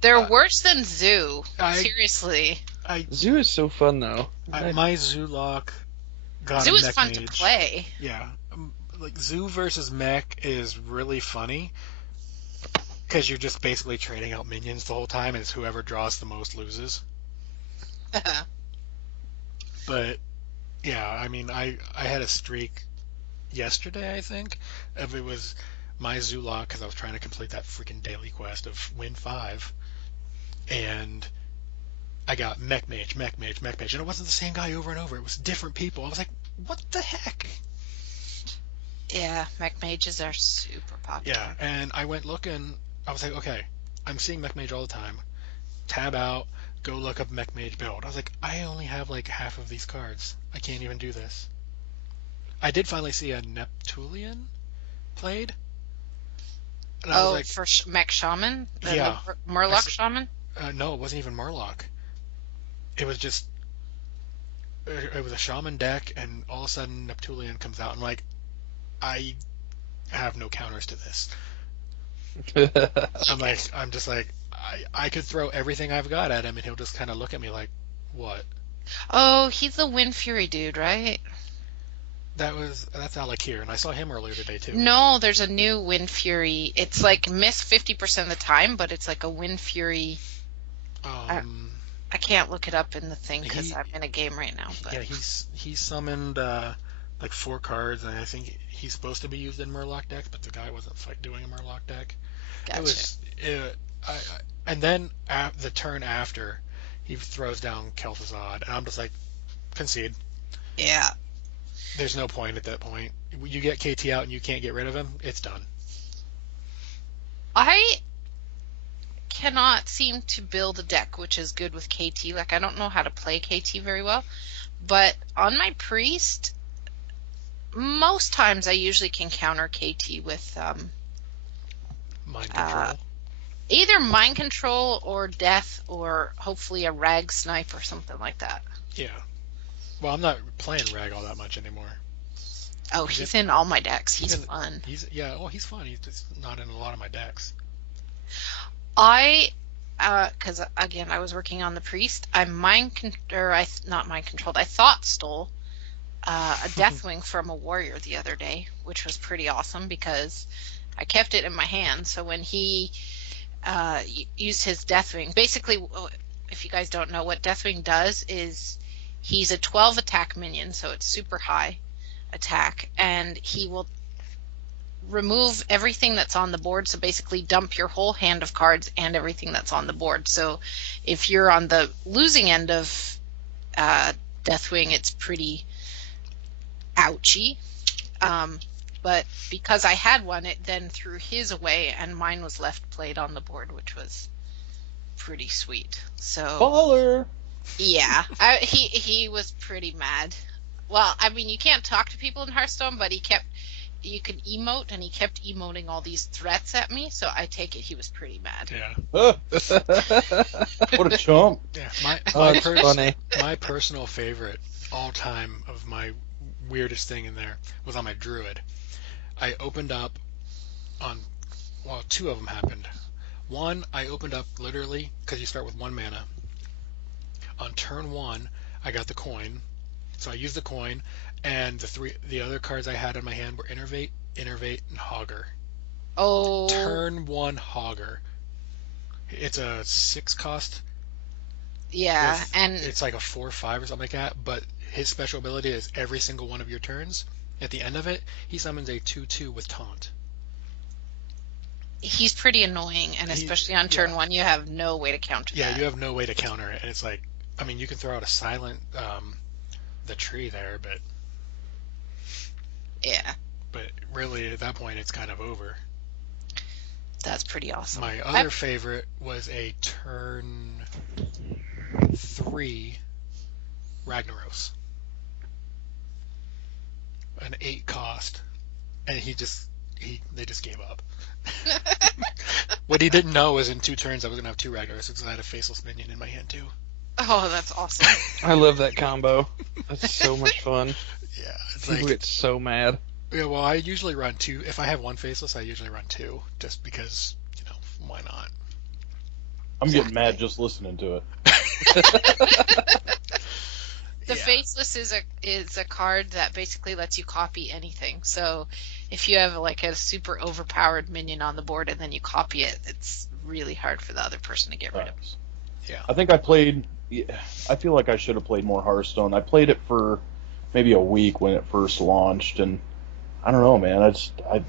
They're worse than Zoo. Seriously. Zoo is so fun though. My Zulok got Zoo a is Mech fun Mage. to play. Yeah. Like Zoo versus Mech is really funny because you're just basically trading out minions the whole time, and it's whoever draws the most loses. But yeah, I mean, I had a streak yesterday, I think, of it was my Zulok because I was trying to complete that freaking daily quest of win 5, and I got Mech Mage, and it wasn't the same guy over and over. It was different people. I was like, what the heck? Yeah, Mech Mages are super popular. Yeah, and I went looking. I was like, okay, I'm seeing Mech Mage all the time. Tab out, go look up Mech Mage build. I was like, I only have like half of these cards. I can't even do this. I did finally see a Neptulian played. And I was like, for Mech Shaman? Yeah. The Murloc Shaman? No, it wasn't even Murloc. It was just, it was a Shaman deck, and all of a sudden Neptulian comes out. I'm like, I have no counters to this. I'm just like, I could throw everything I've got at him, and he'll just kind of look at me like, what? Oh, he's the Wind Fury dude, right? That's Alec here, and I saw him earlier today too. No, there's a new Wind Fury. It's like miss 50% of the time, but it's like a Wind Fury. I can't look it up in the thing because I'm in a game right now. But yeah, he's summoned like 4 cards, and I think he's supposed to be used in Murloc decks, but the guy wasn't doing a Murloc deck. Gotcha. And then the turn after, he throws down Kel'Thuzad, and I'm just like, concede. Yeah. There's no point at that point. You get KT out and you can't get rid of him, it's done. I cannot seem to build a deck which is good with KT. Like, I don't know how to play KT very well. But on my Priest, most times I usually can counter KT with Mind control. Either mind control or death, or hopefully a rag snipe or something like that. Yeah. Well, I'm not playing Rag all that much anymore. Oh, he's in all my decks. He's fun. He's fun. He's just not in a lot of my decks. Because again, I was working on the Priest. I not mind controlled. I thought stole a Deathwing from a warrior the other day, which was pretty awesome because I kept it in my hand. So when he used his Deathwing, basically, if you guys don't know what Deathwing does, is he's a 12 attack minion, so it's super high attack, and he will remove everything that's on the board, so basically dump your whole hand of cards and everything that's on the board. So if you're on the losing end of Deathwing, it's pretty ouchy. But because I had one, it then threw his away, and mine was left played on the board, which was pretty sweet. So Baller! Yeah, he was pretty mad. Well, I mean, you can't talk to people in Hearthstone, but you could emote, and he kept emoting all these threats at me, so I take it he was pretty mad. Yeah. What a chump. Yeah. Funny. My personal favorite all time of my weirdest thing in there was on my Druid. I opened up two of them happened. One, I opened up literally, because you start with 1 mana. On turn 1, I got the coin, so I used the coin, and the other cards I had in my hand were Innervate, Innervate, and Hogger. Oh. Turn 1 Hogger. It's a 6 cost. Yeah, and it's like a 4/5 or something like that. But his special ability is every single one of your turns. At the end of it, he summons a 2/2 with taunt. he's pretty annoying, and especially on turn 1, you have no way to counter that. Yeah, you have no way to counter it, and it's like, I mean, you can throw out a silent, the tree there, but yeah, but really at that point it's kind of over. That's pretty awesome. My other favorite was a turn 3 Ragnaros. An 8 cost. And they just gave up. What he didn't know was in 2 turns I was going to have 2 Ragnaros because I had a Faceless Minion in my hand too. Oh, that's awesome. I love that combo. That's so much fun. Yeah. It's People get so mad. Yeah, well, I usually run 2. If I have 1 Faceless, I usually run 2. Just because, why not? I'm getting mad just listening to it. The Faceless is a card that basically lets you copy anything. So if you have like a super overpowered minion on the board and then you copy it, it's really hard for the other person to get rid of. Yeah. I think I feel like I should have played more Hearthstone. I played it for maybe a week when it first launched, and I don't know, man. I've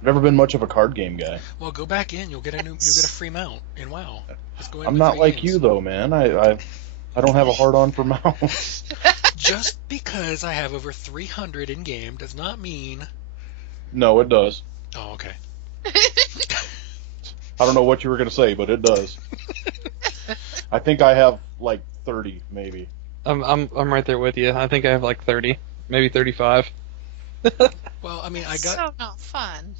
never been much of a card game guy. Well, go back in. You'll get a free mount in WoW. Just go in I'm with not 3 like games. you though, man. I don't have a hard on for mounts. Just because I have over 300 in game does not mean. No, it does. Oh, okay. I don't know what you were gonna say, but it does. I think I have like 30, maybe. I'm right there with you. I think I have like 30, maybe 35. Well, I mean, So not fun.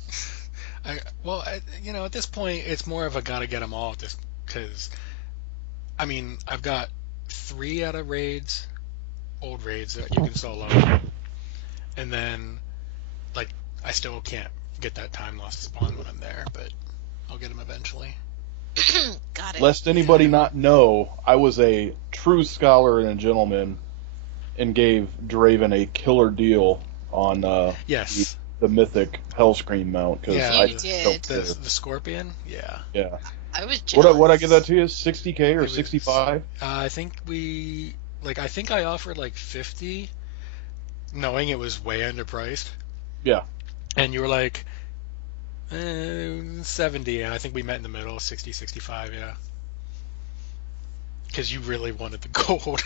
at this point, it's more of a gotta get them all, just because. I mean, I've got 3 out of raids, old raids that you can solo, and then, I still can't get that time lost spawn when I'm there, but I'll get them eventually. Got it. Lest anybody not know, I was a true scholar and a gentleman, and gave Draven a killer deal on Yes. the mythic Hellscream mount. Cause Yeah, I you did. The Scorpion? Yeah. Yeah. I was jealous. What I give that to you? 60K or It was- 65? I think I think I offered 50, knowing it was way underpriced. Yeah. And you were like, 70, and I think we met in the middle, 60, 65, yeah. Because you really wanted the gold.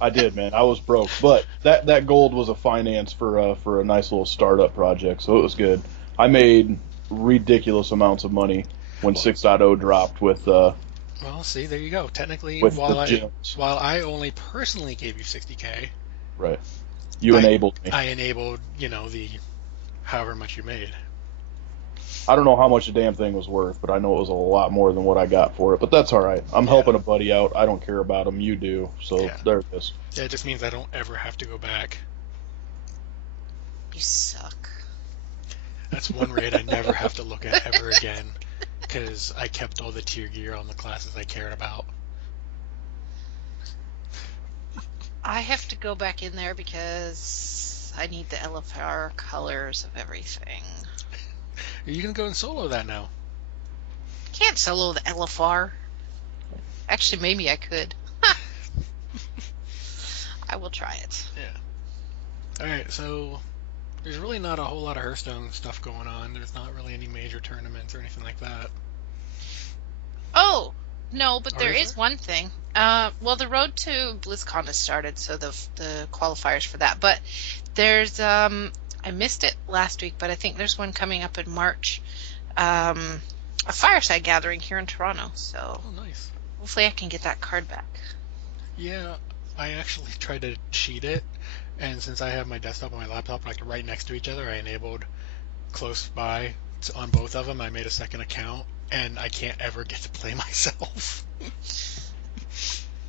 I did, man. I was broke, but that gold was a finance for a nice little startup project, so it was good. I made ridiculous amounts of money when 6.0 dropped with. Well, see, there you go. Technically, With while the gems. I only personally gave you 60K, Right. You enabled me. I enabled the however much you made. I don't know how much the damn thing was worth, but I know it was a lot more than what I got for it. But that's all right. I'm helping a buddy out. I don't care about him. You do. So there it is. Yeah, it just means I don't ever have to go back. You suck. That's one raid I never have to look at ever again, because I kept all the tier gear on the classes I cared about. I have to go back in there because I need the LFR colors of everything. You can go and solo that now. Can't solo the LFR. Actually, maybe I could. I will try it. Yeah. Alright, so there's really not a whole lot of Hearthstone stuff going on. There's not really any major tournaments or anything like that. Oh, no, but Or there is is one thing. Well, the road to Blizzcon has started, so the qualifiers for that. But there's I missed it last week, but I think there's one coming up in March. A fireside gathering here in Toronto. So Oh, nice. hopefully I can get that card back. Yeah, I actually tried to cheat it, and since I have my desktop and my laptop right next to each other, I enabled close by on both of them. I made a second account, and I can't ever get to play myself.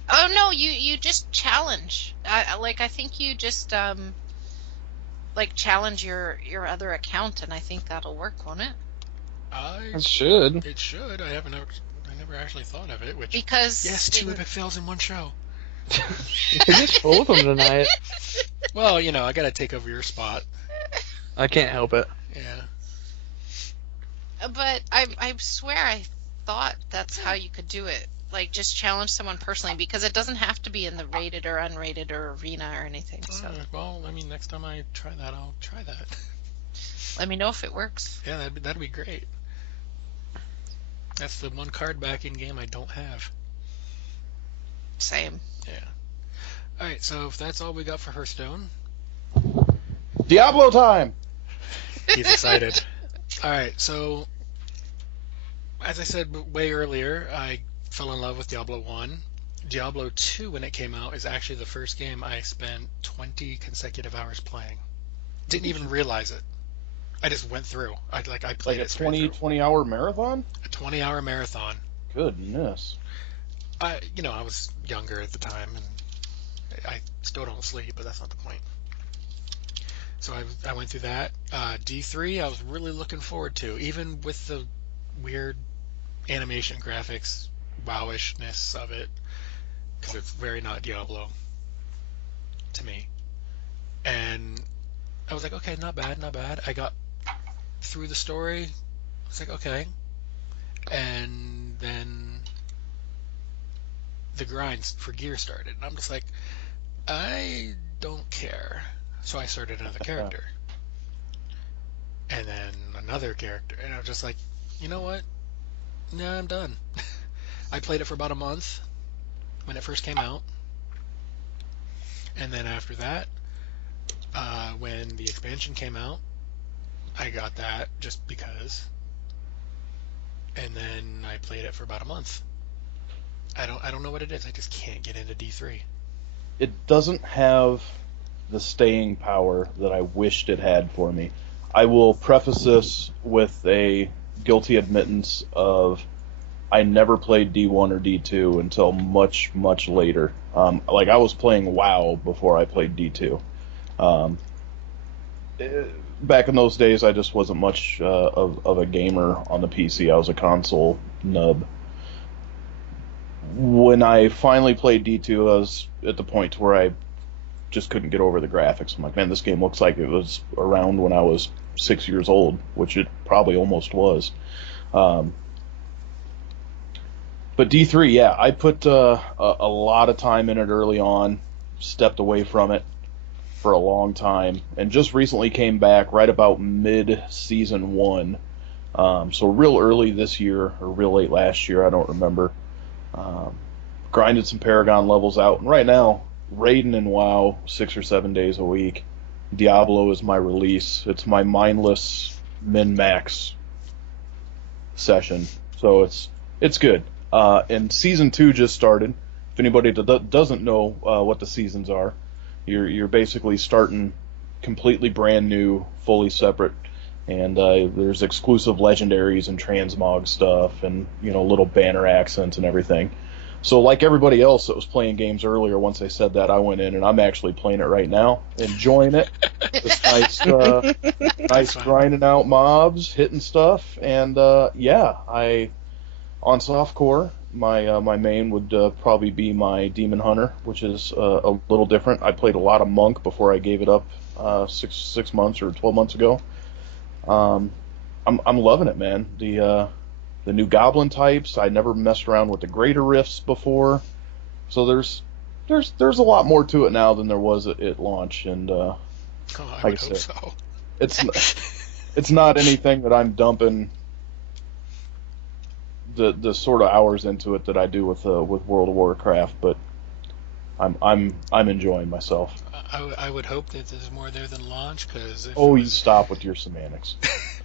Oh no, you just challenge. I think you just challenge your other account, and I think that'll work, won't it? It should. It should. I never actually thought of it. Which Because yes, 2 epic fails in one show. You're just full of them tonight. Well, I got to take over your spot. I can't help it. Yeah. But I swear I thought that's how you could do it. Like, just challenge someone personally, because it doesn't have to be in the rated or unrated or arena or anything. So Well, I mean, next time I try that, I'll try that. let me know if it works. Yeah, that'd be great. That's the one card backing game I don't have. Same. Yeah. All right, so if that's all we got for Hearthstone, Diablo time! he's excited. All right, so as I said way earlier, I fell in love with Diablo 1. Diablo 2, when it came out, is actually the first game I spent 20 consecutive hours playing. Didn't even realize it. I just went through. I played Like a it straight 20-hour marathon? through. A 20-hour marathon. Goodness. I was younger at the time, and I still don't sleep, but that's not the point. So I went through that. D3, I was really looking forward to, even with the weird animation graphics, wowishness of it, because it's very not Diablo to me. And I was like, okay, not bad, not bad. I got through the story. I was like, okay. And then the grinds for gear started. And I'm just like, I don't care. So I started another character. And then another character. And I was just like, you know what? Nah, I'm done. I played it for about a month when it first came out. And then after that, when the expansion came out, I got that just because. And then I played it for about a month. I don't know what it is. I just can't get into D3. It doesn't have the staying power that I wished it had for me. I will preface this with a guilty admittance of I never played D1 or D2 until much, much later. Like, I was playing WoW before I played D2. Back in those days, I just wasn't much of a gamer on the PC. I was a console nub. When I finally played D2, I was at the point where I just couldn't get over the graphics. I'm like, man, this game looks like it was around when I was 6 years old, which it probably almost was. But D3, yeah, I put a lot of time in it early on, stepped away from it for a long time, and just recently came back right about mid-season 1. So real early this year, or real late last year, I don't remember. Grinded some Paragon levels out, and right now, raiding in WoW 6 or 7 days a week. Diablo is my release. It's my mindless min-max session, so it's good. And season 2 just started. If anybody doesn't know what the seasons are, you're basically starting completely brand new, fully separate, and there's exclusive legendaries and transmog stuff, and little banner accents and everything. So like everybody else that was playing games earlier, once I said that, I went in and I'm actually playing it right now, enjoying it. It's nice grinding out mobs, hitting stuff, and yeah, on softcore, my main would probably be my Demon Hunter, which is a little different. I played a lot of Monk before I gave it up 6 months or 12 months ago. I'm loving it, man. The new Goblin types. I never messed around with the Greater Rifts before, so there's a lot more to it now than there was at launch. And I like would I hope said, so. it's not anything that I'm dumping the sort of hours into it that I do with World of Warcraft, but I'm enjoying myself. I would hope that there's more there than launch, because You stop with your semantics.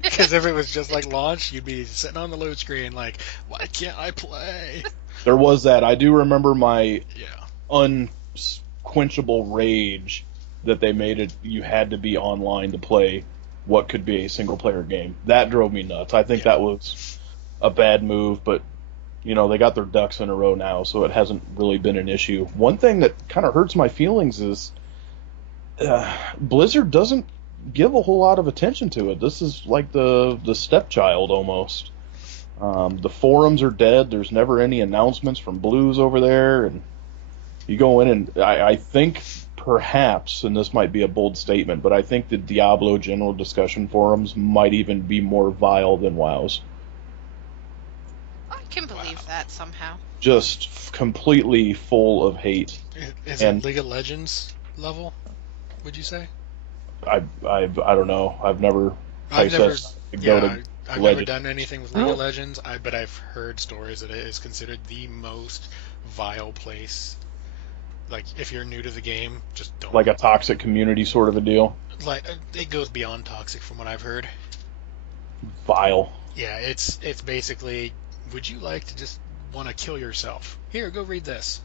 Because if it was just like launch, you'd be sitting on the load screen like, why can't I play? There was that. I do remember my Yeah. unquenchable rage that they made it you had to be online to play what could be a single player game. That drove me nuts. I think that was a bad move, but they got their ducks in a row now, so it hasn't really been an issue. One thing that kind of hurts my feelings is Blizzard doesn't give a whole lot of attention to it. This is like the stepchild almost. The forums are dead. There's never any announcements from Blues over there, and You go in and I think perhaps, and this might be a bold statement, but I think the Diablo general discussion forums might even be more vile than WoW's. I can believe Wow. that somehow. Just completely full of hate. Is And it League of Legends level, would you say? I don't know. I've never I've faced never, that. yeah, I've never Legend. done anything with I League of don't- Legends, but I've heard stories that it is considered the most vile place. Like, if you're new to the game, just don't. Like a toxic community sort of a deal. Like, it goes beyond toxic from what I've heard. Vile. Yeah, it's basically, would you like to just want to kill yourself? Here, go read this.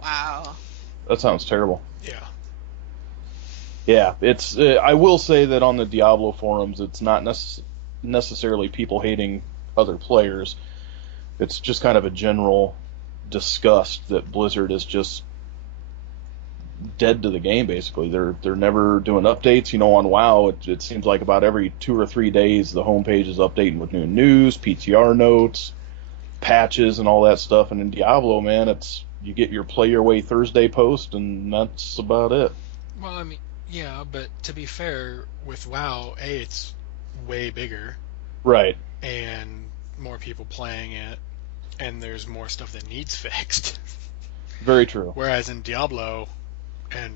Wow. That sounds terrible. Yeah. Yeah, it's. I will say that on the Diablo forums, it's not necessarily people hating other players. It's just kind of a general disgust that Blizzard is just dead to the game. Basically, they're never doing updates. On WoW, it seems like about every 2 or 3 days the homepage is updating with new news, PTR notes, patches, and all that stuff. And in Diablo, man, it's you get your Play Your Way Thursday post, and that's about it. Well, I mean, yeah, but to be fair, with WoW, it's way bigger Right. and more people playing it, and there's more stuff that needs fixed. Very true. Whereas in Diablo, and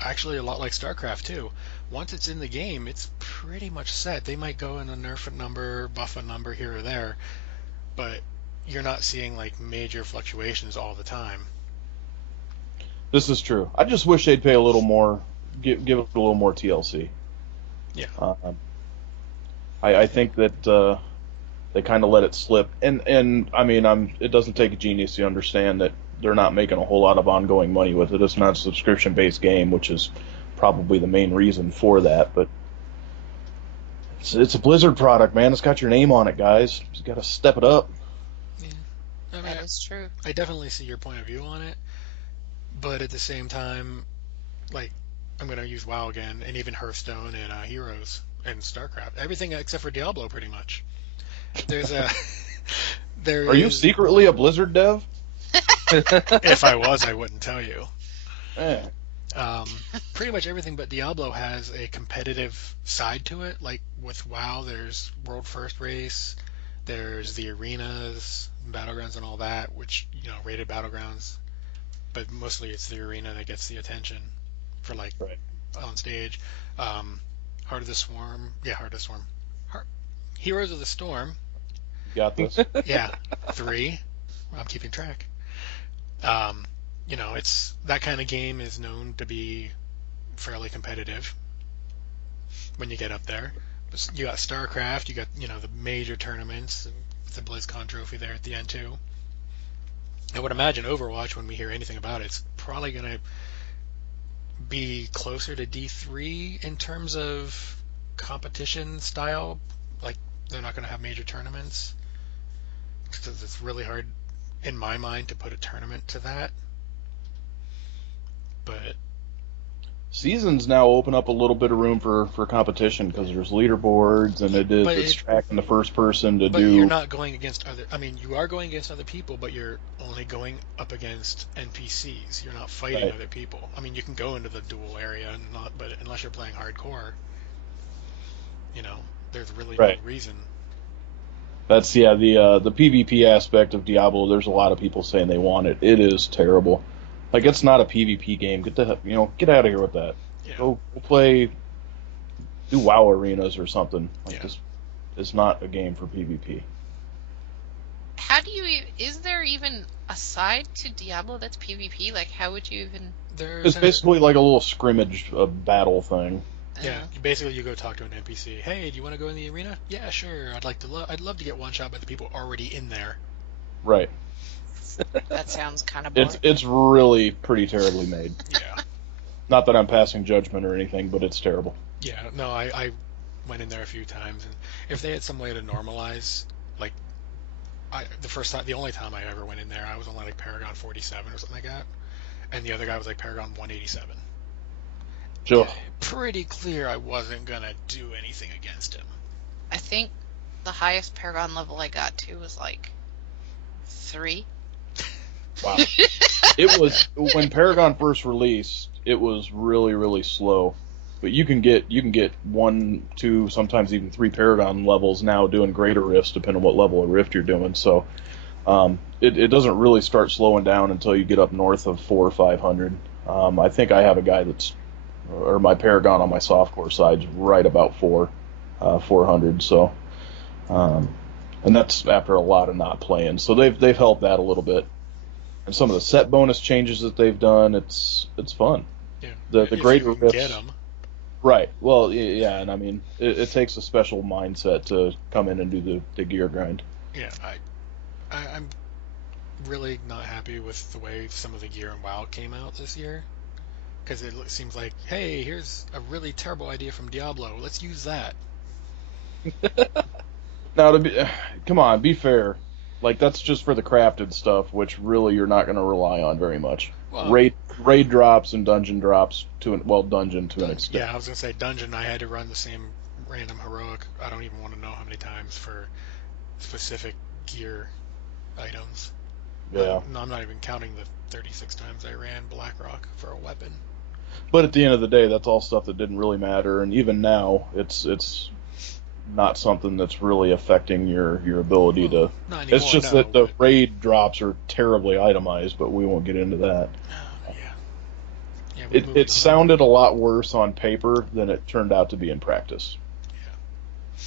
actually a lot like StarCraft too, once it's in the game, it's pretty much set. They might go and nerf a number, buff a number here or there, but you're not seeing like major fluctuations all the time. This is true. I just wish they'd pay a little more, give it a little more TLC. Yeah. I think that they kind of let it slip, and I mean, it doesn't take a genius to understand that they're not making a whole lot of ongoing money with it. It's not a subscription-based game, which is probably the main reason for that. But it's a Blizzard product, man. It's got your name on it, guys. You got to step it up. Yeah. I mean, That is true. I definitely see your point of view on it, but at the same time, like, I'm going to use WoW again, and even Hearthstone and Heroes and StarCraft. Everything except for Diablo, pretty much. There's a... Are you secretly a Blizzard dev? If I was, I wouldn't tell you. Eh. Pretty much everything but Diablo has a competitive side to it. Like with WoW, there's World First Race, there's the arenas, battlegrounds, and all that, which, rated battlegrounds. But mostly it's the arena that gets the attention for like Right. on stage. Heart of the Swarm, Heart of the Swarm. Heroes of the Storm, You got this. 3. I'm keeping track. It's that kind of game is known to be fairly competitive when you get up there. You got StarCraft, you got the major tournaments, with the Blizzcon trophy there at the end too. I would imagine Overwatch, when we hear anything about it, it's probably going to be closer to D3 in terms of competition style. Like, they're not going to have major tournaments because it's really hard, in my mind, to put a tournament to that. But Seasons now open up a little bit of room for competition because there's leaderboards, and it's tracking the first person to do. you're not going against other. I mean, you are going against other people, but you're only going up against NPCs. You're not fighting Right. other people. I mean, you can go into the duel area, but unless you're playing hardcore, there's really Right. no reason. That's the PvP aspect of Diablo. There's a lot of people saying they want it. It is terrible. Like, it's not a PvP game. Get out of here with that. Yeah. Go play, do WoW arenas or something. Like, Yeah. this is not a game for PvP. How do you? Is there even a side to Diablo that's PvP? Like, how would you even? It's basically like a little scrimmage battle thing. Yeah, basically you go talk to an NPC. Hey, do you want to go in the arena? Yeah, sure. I'd love to get one shot by the people already in there. Right. That sounds kind of boring. It's really pretty terribly made. Yeah. Not that I'm passing judgment or anything, but it's terrible. Yeah, no, I went in there a few times, and if they had some way to normalize, like, the only time I ever went in there, I was on like Paragon 47 or something like that, and the other guy was like Paragon 187. Sure. Pretty clear I wasn't gonna do anything against him. I think the highest Paragon level I got to was like 3. Wow. It was when Paragon first released. It was really, really slow. But you can get 1, 2, sometimes even 3 Paragon levels now doing greater rifts, depending on what level of rift you're doing. So it doesn't really start slowing down until you get up north of 400 or 500. I think I have a guy or my Paragon on my softcore side's right about 400. So, and that's after a lot of not playing. So they've helped that a little bit. And some of the set bonus changes that they've done, it's fun. Yeah. The If greater you can rifts, get them. right? Well, yeah, and I mean it takes a special mindset to come in and do the gear grind. Yeah, I'm really not happy with the way some of the gear in WoW came out this year. Because it seems like, hey, here's a really terrible idea from Diablo. Let's use that. Now, come on, be fair. Like, that's just for the crafted stuff, which really you're not going to rely on very much. Well, Raid drops and dungeon drops dungeon to an extent. Yeah, I was going to say dungeon. I had to run the same random heroic. I don't even want to know how many times for specific gear items. Yeah. No, I'm not even counting the 36 times I ran Blackrock for a weapon. But at the end of the day, that's all stuff that didn't really matter, and even now, it's not something that's really affecting your ability to. Not anymore, It's just that the raid drops are terribly itemized, but we won't get into that. Yeah, It sounded a lot worse on paper than it turned out to be in practice. Yeah.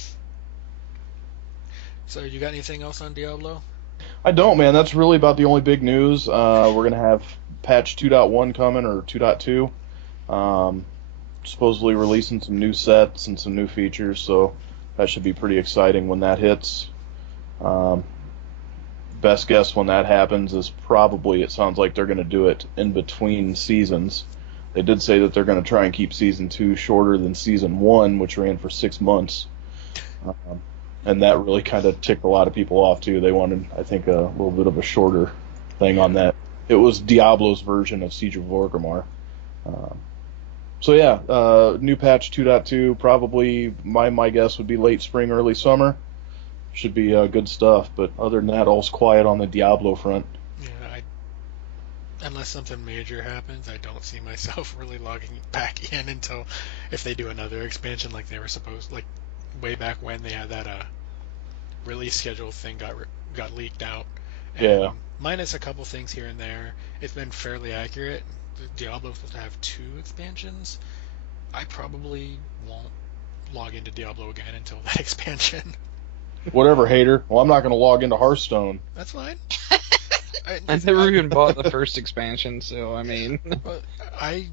So you got anything else on Diablo? I don't, man. That's really about the only big news. We're going to have patch 2.1 coming, or 2.2. Supposedly releasing some new sets and some new features, so that should be pretty exciting when that hits. Best guess when that happens is probably, it sounds like they're going to do it in between seasons. They did say that they're going to try and keep Season 2 shorter than Season 1, which ran for 6 months. And that really kind of ticked a lot of people off, too. They wanted, I think, a little bit of a shorter thing on that. It was Diablo's version of Siege of Orgrimmar. So yeah, new patch 2.2, probably my guess would be late spring, early summer. Should be good stuff, but other than that, all's quiet on the Diablo front. Yeah, unless something major happens, I don't see myself really logging back in until if they do another expansion like they were supposed, like way back when they had that release schedule thing got leaked out. And Yeah. minus a couple things here and there, it's been fairly accurate. Diablo's supposed to have 2 expansions. I probably won't log into Diablo again until that expansion. Whatever, hater. Well, I'm not going to log into Hearthstone. That's fine. I never even bought the first expansion, so I mean. I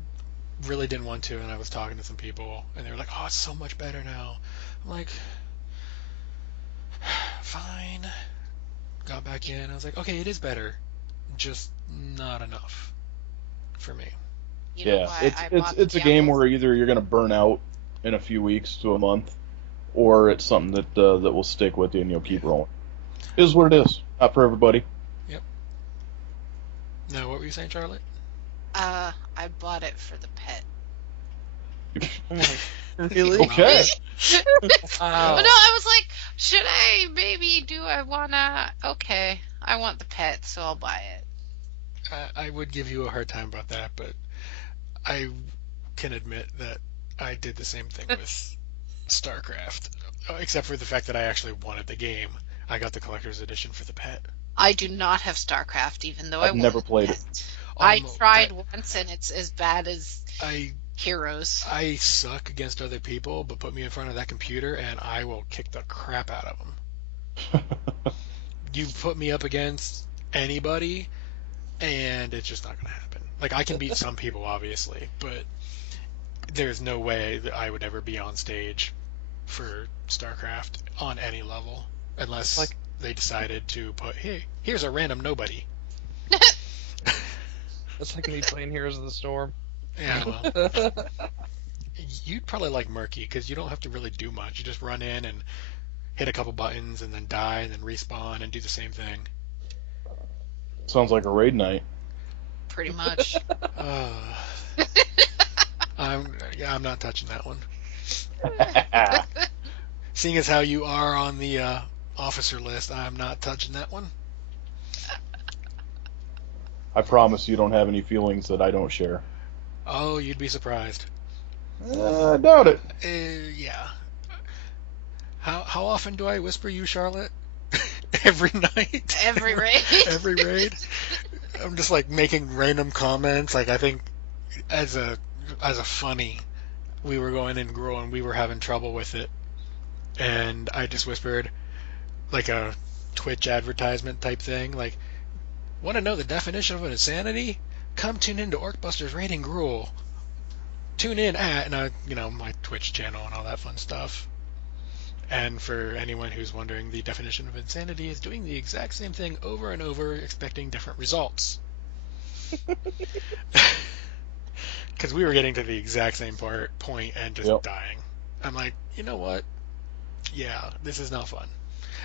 really didn't want to, and I was talking to some people, and they were like, "Oh, it's so much better now." I'm like, "Fine." Got back in. I was like, "Okay, it is better, just not enough for me." You know Yeah, why I bought it's the a game Diablo? where either you're going to burn out in a few weeks to a month, or it's something that that will stick with you and you'll keep rolling. It is what it is. Not for everybody. Yep. Now, what were you saying, Charlotte? I bought it for the pet. Really? Okay. Wow. But no, I was like, should I? Maybe do I wanna? Okay, I want the pet, so I'll buy it. I would give you a hard time about that, but I can admit that I did the same thing with StarCraft, except for the fact that I actually wanted the game. I got the collector's edition for the pet. I do not have StarCraft, even though I've I never want played the it. pet. I tried that- once, and it's as bad as I Heroes. I suck against other people, but put me in front of that computer and I will kick the crap out of them. You put me up against anybody, and it's just not going to happen. Like, I can beat some people, obviously, but there's no way that I would ever be on stage for StarCraft on any level, unless they decided to put, hey, here's a random nobody. That's like me playing Heroes of the Storm. Yeah, well, you'd probably like Murky, because you don't have to really do much. You just run in and hit a couple buttons, and then die, and then respawn, and do the same thing. Sounds like a raid night. Pretty much. I'm not touching that one. Seeing as how you are on the officer list, I'm not touching that one. I promise you don't have any feelings that I don't share. Oh, you'd be surprised. I doubt it. Yeah. How often do I whisper you, Charlotte? Every night. Every raid. Every raid. I'm just like making random comments. Like I think as a funny, we were going in Gruul and we were having trouble with it, and I just whispered like a Twitch advertisement type thing, like, want to know the definition of an insanity? Come tune into Orcbusters Raiding Gruul. Tune in at, and my Twitch channel and all that fun stuff. And for anyone who's wondering, the definition of insanity is doing the exact same thing over and over, expecting different results. Because we were getting to the exact same point and just dying. I'm like, you know what? Yeah, this is not fun.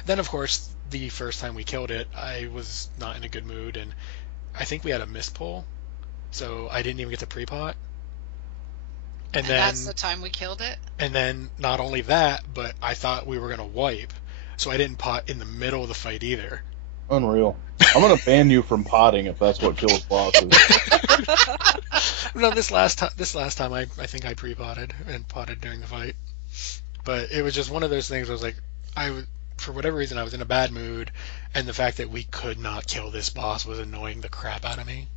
Then, of course, the first time we killed it, I was not in a good mood, and I think we had a miss pull, so I didn't even get to pre-pot. And then that's the time we killed it? And then not only that, but I thought we were going to wipe, so I didn't pot in the middle of the fight either. Unreal. I'm going to ban you from potting if that's what kills bosses. No, this last time I think I pre-potted and potted during the fight. But it was just one of those things where I was like, for whatever reason, I was in a bad mood, and the fact that we could not kill this boss was annoying the crap out of me.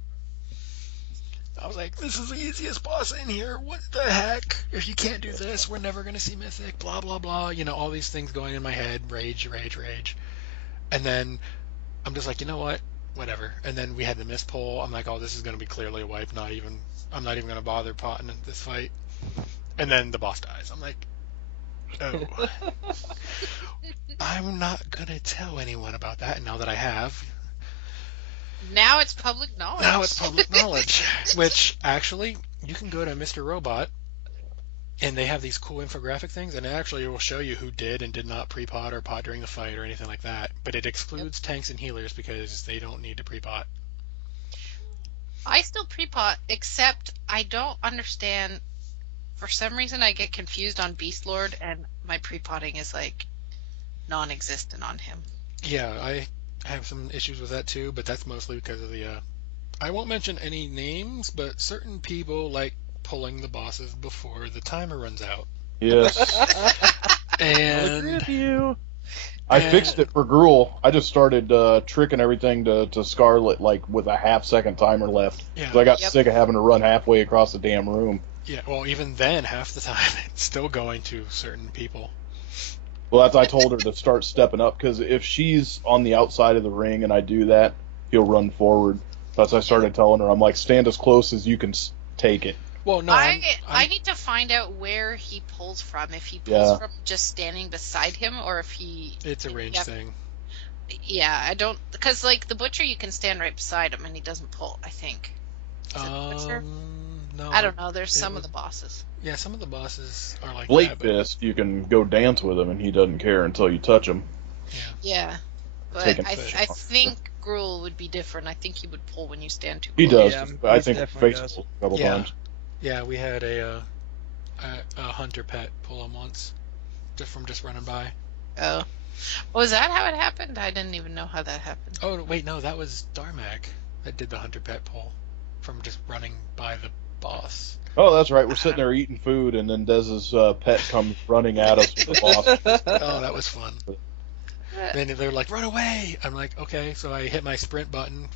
I was like, this is the easiest boss in here. What the heck? If you can't do this, we're never going to see Mythic, blah, blah, blah. All these things going in my head. Rage, rage, rage. And then I'm just like, you know what? Whatever. And then we had the miss pull. I'm like, oh, this is going to be clearly a wipe. I'm not even going to bother potting in this fight. And then the boss dies. I'm like, oh. I'm not going to tell anyone about that now that I have. Now it's public knowledge. Which, actually, you can go to Mr. Robot, and they have these cool infographic things, and it actually will show you who did and did not pre-pot or pot during the fight or anything like that. But it excludes tanks and healers because they don't need to pre-pot. I still pre-pot, except I don't understand. For some reason, I get confused on Beast Lord, and my pre-potting is, like, non-existent on him. Yeah, I have some issues with that too, but that's mostly because of the I won't mention any names, but certain people like pulling the bosses before the timer runs out. Yes. And I'll agree with you. I fixed it for Gruul. I just started tricking everything to Scarlet like with a half-second timer left. Yeah. So I got sick of having to run halfway across the damn room. Yeah, well, even then, half the time, it's still going to certain people. Well, I told her to start stepping up, because if she's on the outside of the ring and I do that, he'll run forward. That's I started telling her, I'm like, stand as close as you can take it. Well, no, I need to find out where he pulls from. If he pulls from just standing beside him, or if he... It's a range thing. Yeah, I don't... Because, like, the Butcher, you can stand right beside him and he doesn't pull, I think. Is it the Butcher? No. I don't know. There's some of the bosses. Yeah, some of the bosses are like Blade that. Fist, you can go dance with him and he doesn't care until you touch him. Yeah. But I think Gruul would be different. I think he would pull when you stand too close. He does. Yeah, I think definitely face does. a couple times. Yeah, we had a hunter pet pull him once, just from running by. Oh. Was that how it happened? I didn't even know how that happened. Oh, wait, no, that was Darmak that did the hunter pet pull from just running by the boss. Oh, that's right. We're sitting there eating food, and then Dez's pet comes running at us with the boss. Oh, that was fun. Then they're like, run away! I'm like, okay, so I hit my sprint button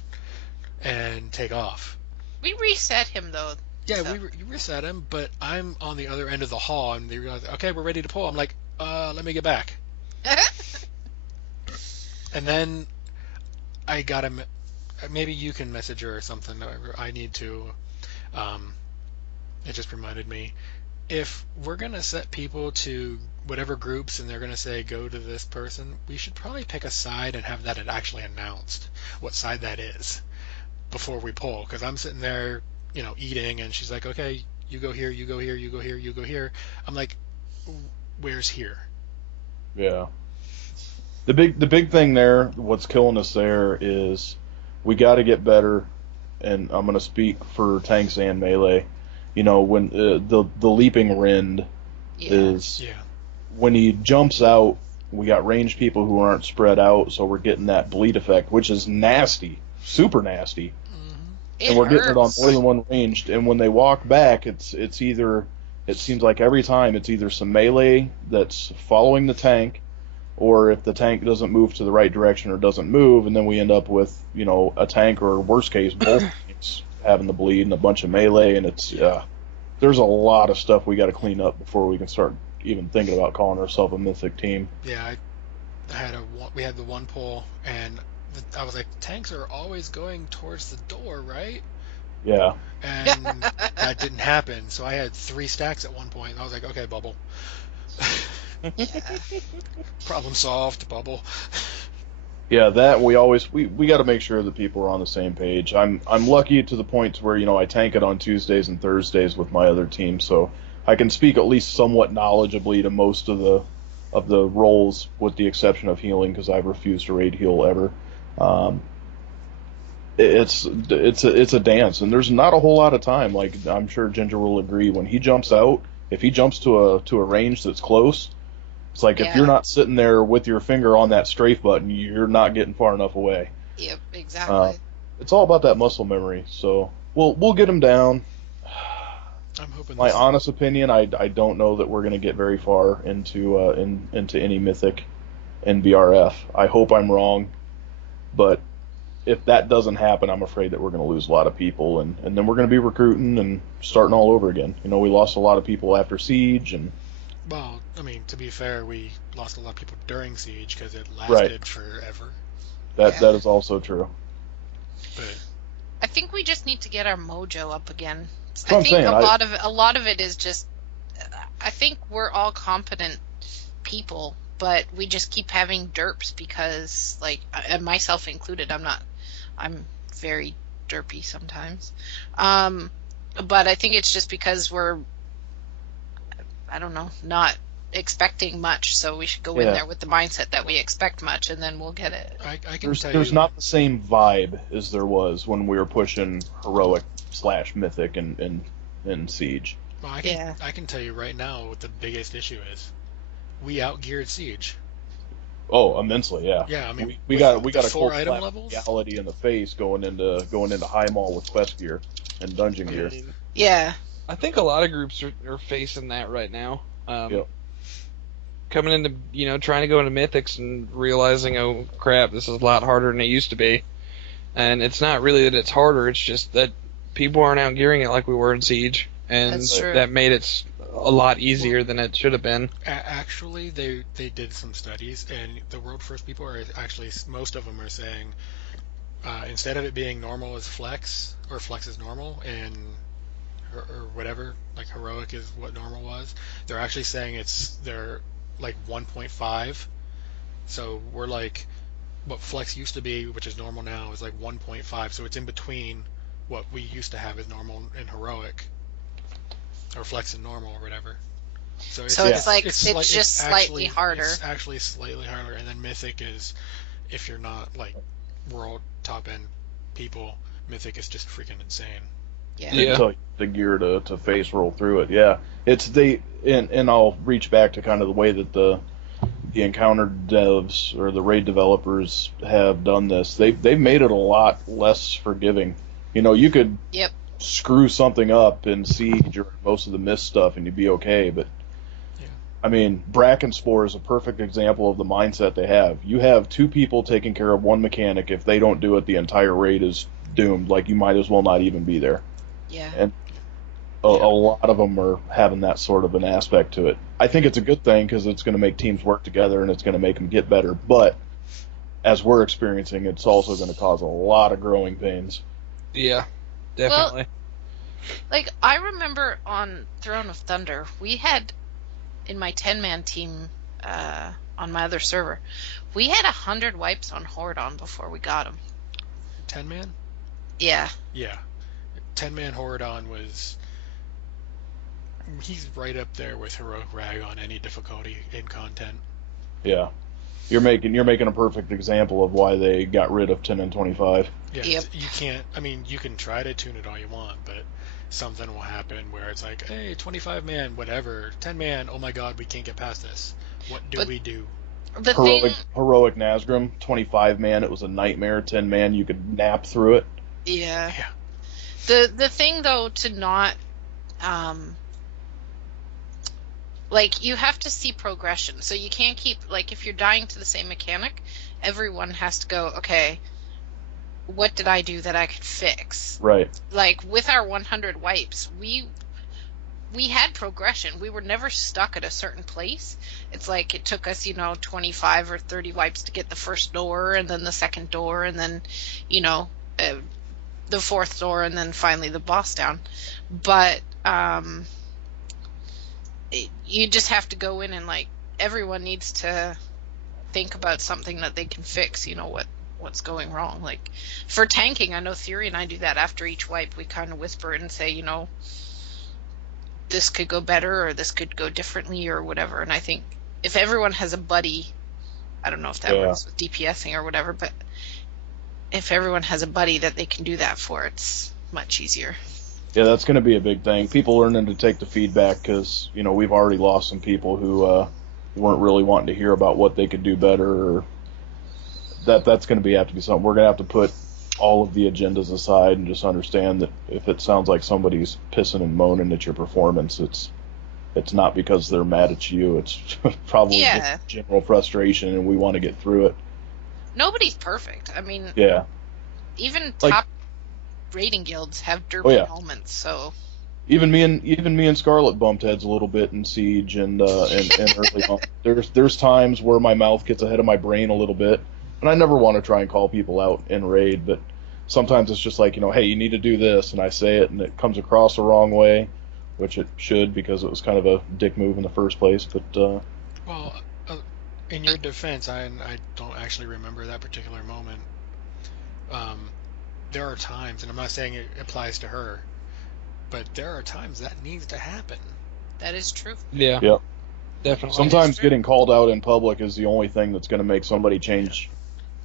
and take off. We reset him, though. Yeah, you reset him, but I'm on the other end of the hall, and they realize, okay, we're ready to pull. I'm like, let me get back. And then I got him. Maybe you can message her or something. I need to. It just reminded me. If we're going to set people to whatever groups and they're going to say go to this person, we should probably pick a side and have that actually announced what side that is before we pull. Because I'm sitting there, eating, and she's like, okay, you go here, you go here, you go here, you go here. I'm like, where's here? Yeah. The big thing there, what's killing us there is we got to get better, and I'm going to speak for tanks and melee. When the leaping rend is when he jumps out, we got ranged people who aren't spread out, so we're getting that bleed effect, which is nasty, super nasty. and we're getting it on hurts. more than one ranged. And when they walk back, it seems like every time it's either some melee that's following the tank, or if the tank doesn't move to the right direction or doesn't move, and then we end up with a tank or worst case both tanks having the bleed and a bunch of melee, and there's a lot of stuff we got to clean up before we can start even thinking about calling ourselves a mythic team. Yeah, we had the one pull, and I was like, tanks are always going towards the door, right? Yeah. And that didn't happen, so I had 3 stacks at one point, and I was like, okay, bubble. Yeah. Problem solved, bubble. Yeah, that we got to make sure that people are on the same page. I'm lucky to the point where I tank it on Tuesdays and Thursdays with my other team, so I can speak at least somewhat knowledgeably to most of the roles, with the exception of healing, because I've refused to raid heal ever. It's a dance, and there's not a whole lot of time. Like, I'm sure Ginger will agree, when he jumps out, if he jumps to a range that's close, it's like if you're not sitting there with your finger on that strafe button, you're not getting far enough away. Yep, exactly. It's all about that muscle memory. So we'll get him down. I'm hoping. My honest opinion, I don't know that we're going to get very far into any mythic NBRF. I hope I'm wrong, but if that doesn't happen, I'm afraid that we're going to lose a lot of people, and then we're going to be recruiting and starting all over again. We lost a lot of people after Siege, and Well, I mean, to be fair, we lost a lot of people during Siege because it lasted forever. that is also true. But I think we just need to get our mojo up again. That's what I'm saying. A lot of it is just, I think we're all competent people, but we just keep having derps because, like, and myself included, I'm very derpy sometimes. But I think it's just because we're, I don't know, not expecting much, so we should go in there with the mindset that we expect much, and then we'll get it. I can tell There's you, not the same vibe as there was when we were pushing heroic/mythic in Siege. well, I can tell you right now what the biggest issue is. We outgeared Siege. Oh, immensely, yeah. Yeah, I mean, we got a the 4 cold item slap levels. reality in the face going into high mall with quest gear and dungeon gear. Yeah. I think a lot of groups are facing that right now. Yep. Coming into, trying to go into Mythics and realizing, oh crap, this is a lot harder than it used to be. And it's not really that it's harder, it's just that people aren't out gearing it like we were in Siege. And That's true. that made it a lot easier than it should have been. Actually, they did some studies, and the world first people are actually, most of them are saying, instead of it being normal as flex, or flex is normal, and or whatever, like heroic is what normal was, they're actually saying they're like 1.5. So we're like, what flex used to be, which is normal now, is like 1.5. So it's in between what we used to have as normal and heroic, or flex and normal, or whatever. So it's just slightly harder. It's actually slightly harder, and then mythic is, if you're not like world top end people, mythic is just freaking insane. Yeah. Until the gear to face roll through it. Yeah. And I'll reach back to kind of the way that the encounter devs or the raid developers have done this. They've made it a lot less forgiving. You could screw something up in Siege or most of the Mist stuff and you'd be okay, but I mean, Bracken Spore is a perfect example of the mindset they have. You have 2 people taking care of one mechanic. If they don't do it, the entire raid is doomed. Like, you might as well not even be there. Yeah. And a lot of them are having that sort of an aspect to it. I think it's a good thing because it's going to make teams work together and it's going to make them get better. But as we're experiencing, it's also going to cause a lot of growing pains. Yeah, definitely. Well, like, I remember on Throne of Thunder, we had, in my 10-man team on my other server, we had 100 wipes on Hordon before we got him. 10-man? Yeah. Yeah. 10-man Horadon he's right up there with Heroic Rag on any difficulty in content. Yeah. You're making a perfect example of why they got rid of 10 and 25. Yeah, Yep. you can't, I mean, you can try to tune it all you want, but something will happen where it's like, hey, 25-man, whatever, 10-man, oh my god, we can't get past this. What do we do? The thing, Heroic Nazgrim, 25-man, it was a nightmare. 10-man, you could nap through it. yeah. The thing though to not like you have to see progression. So you can't keep like if you're dying to the same mechanic, everyone has to go, okay, what did I do that I could fix? Right. Like with our 100 wipes, we had progression. We were never stuck at a certain place. It's like it took us, 25 or 30 wipes to get the first door, and then the second door, and then, the fourth door, and then finally the boss down. But you just have to go in and like everyone needs to think about something that they can fix. What's going wrong. Like for tanking, I know Theory and I do that after each wipe. We kind of whisper and say, this could go better or this could go differently or whatever. And I think if everyone has a buddy, I don't know if that works with DPSing or whatever, but if everyone has a buddy that they can do that for, it's much easier. Yeah, that's going to be a big thing. People learning to take the feedback because, we've already lost some people who weren't really wanting to hear about what they could do better. Or that's going to have to be something. We're going to have to put all of the agendas aside and just understand that if it sounds like somebody's pissing and moaning at your performance, it's not because they're mad at you. It's probably just general frustration, and we want to get through it. Nobody's perfect. I mean, even top rating guilds have derpy moments. So even me and Scarlet bumped heads a little bit in Siege and early on. There's times where my mouth gets ahead of my brain a little bit. And I never want to try and call people out in raid, but sometimes it's just like, hey, you need to do this, and I say it, and it comes across the wrong way, which it should because it was kind of a dick move in the first place. But well, in your defense, I don't actually remember that particular moment. There are times, and I'm not saying it applies to her, but there are times that needs to happen. That is true. Yeah. Yep. Definitely. Sometimes getting called out in public is the only thing that's going to make somebody change.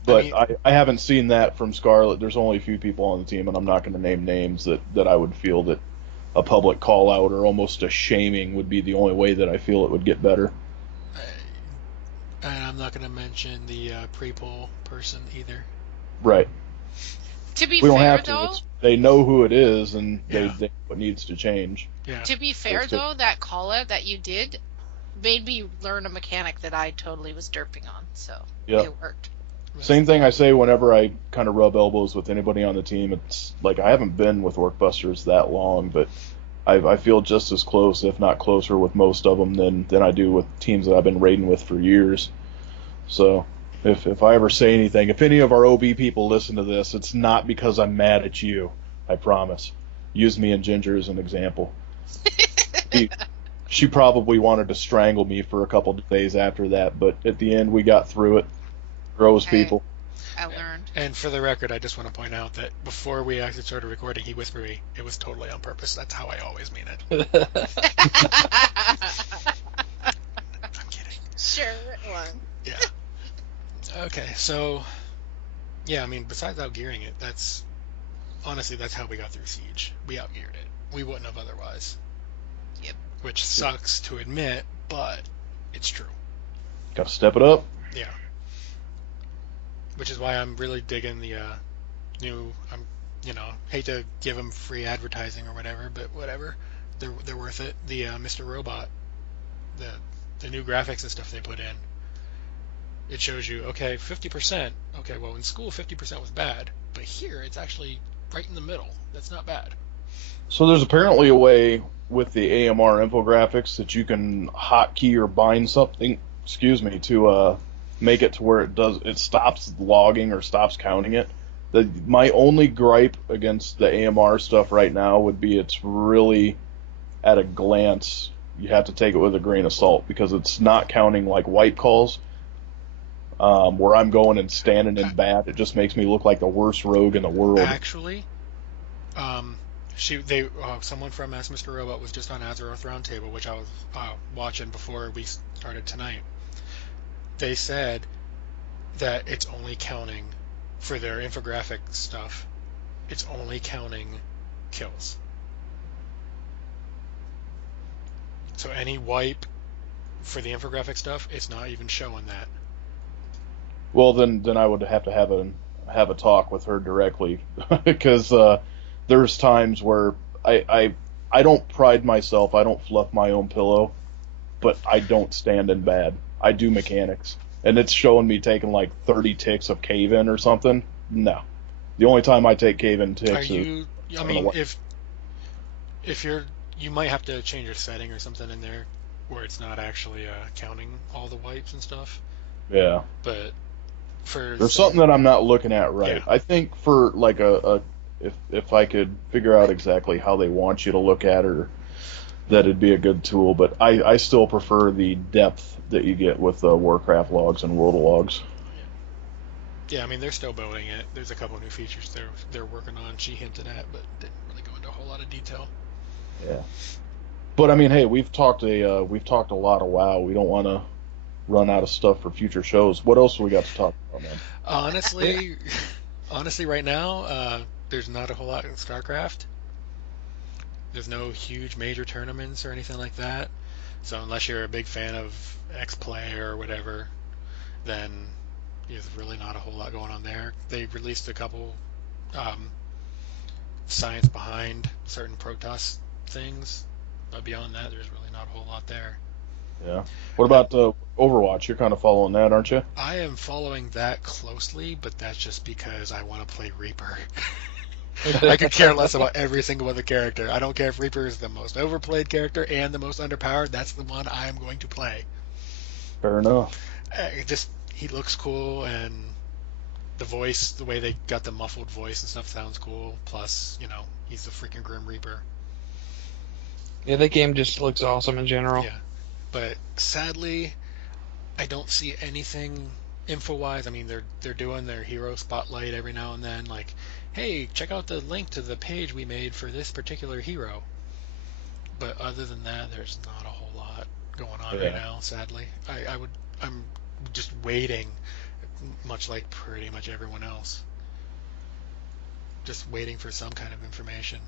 But I haven't seen that from Scarlet. There's only a few people on the team, and I'm not going to name names that I would feel that a public call out or almost a shaming would be the only way that I feel it would get better. And I'm not going to mention the pre-poll person either. Right. To be we fair, don't have though, to. They know who it is, and they know what needs to change. Yeah. To be fair, though, that call out that you did made me learn a mechanic that I totally was derping on, so it worked. Same thing I say whenever I kind of rub elbows with anybody on the team. It's like I haven't been with Workbusters that long, but I feel just as close, if not closer, with most of them than I do with teams that I've been raiding with for years. So if I ever say anything, if any of our OB people listen to this, it's not because I'm mad at you. I promise. Use me and Ginger as an example. She probably wanted to strangle me for a couple of days after that, but at the end we got through it. Grows people. I learned. And for the record, I just want to point out that before we actually started recording, he whispered me, it was totally on purpose. That's how I always mean it. I'm kidding. Sure it was. Yeah. Okay, so, yeah, I mean, besides outgearing it, that's how we got through Siege. We outgeared it. We wouldn't have otherwise. Yep. Which sucks to admit, but it's true. Gotta step it up. Yeah. Which is why I'm really digging the new. Hate to give them free advertising or whatever, but whatever, they're worth it. The Mr. Robot, the new graphics and stuff they put in. It shows you 50%. Okay, well in school 50% was bad, but here it's actually right in the middle. That's not bad. So there's apparently a way with the AMR infographics that you can hotkey or bind something. To make it to where it stops logging or stops counting it. My only gripe against the AMR stuff right now would be it's really, at a glance, you have to take it with a grain of salt because it's not counting like wipe calls. Where I'm going and standing in bat, it just makes me look like the worst rogue in the world. Actually, someone from Ask Mr. Robot was just on Azeroth Roundtable, which I was watching before we started tonight. They said that it's only counting for their infographic stuff. It's only counting kills. So any wipe for the infographic stuff, it's not even showing that. Well, then I would have to have a talk with her directly because there's times where I don't pride myself, I don't fluff my own pillow, but I don't stand in bad. I do mechanics. And it's showing me taking like 30 ticks of cave in or something. No. The only time I take cave in Are ticks is you? I mean, if you're, you might have to change your setting or something in there where it's not actually counting all the wipes and stuff. yeah. But for There's say, something that I'm not looking at right. Yeah. I think for like a if I could figure out exactly how they want you to look at her, that'd be a good tool. But I still prefer the depth that you get with Warcraft logs and World of logs. yeah, I mean they're still building it. There's a couple new features they're working on. She hinted at, but didn't really go into a whole lot of detail. Yeah. But I mean, hey, we've talked a lot of WoW. We don't want to run out of stuff for future shows. What else do we got to talk about, man? Honestly, honestly, right now, there's not a whole lot in StarCraft. There's no huge major tournaments or anything like that. So unless you're a big fan of X Play or whatever, then there's really not a whole lot going on there. They released a couple um, science behind certain Protoss things, but beyond that, there's really not a whole lot there. Yeah. What about Overwatch? You're kind of following that, aren't you? I am following that closely, but that's just because I want to play Reaper. I could care less about every single other character. I don't care if Reaper is the most overplayed character and the most underpowered. That's the one I am going to play. Fair enough. He looks cool, and the voice, the way they got the muffled voice and stuff sounds cool. Plus, he's the freaking Grim Reaper. Yeah, that game just looks awesome in general. Yeah. But sadly, I don't see anything info-wise. I mean, they're doing their hero spotlight every now and then, like, hey, check out the link to the page we made for this particular hero. But other than that, there's not a whole lot going on right now, sadly. I'm just waiting, much like pretty much everyone else. Just waiting for some kind of information.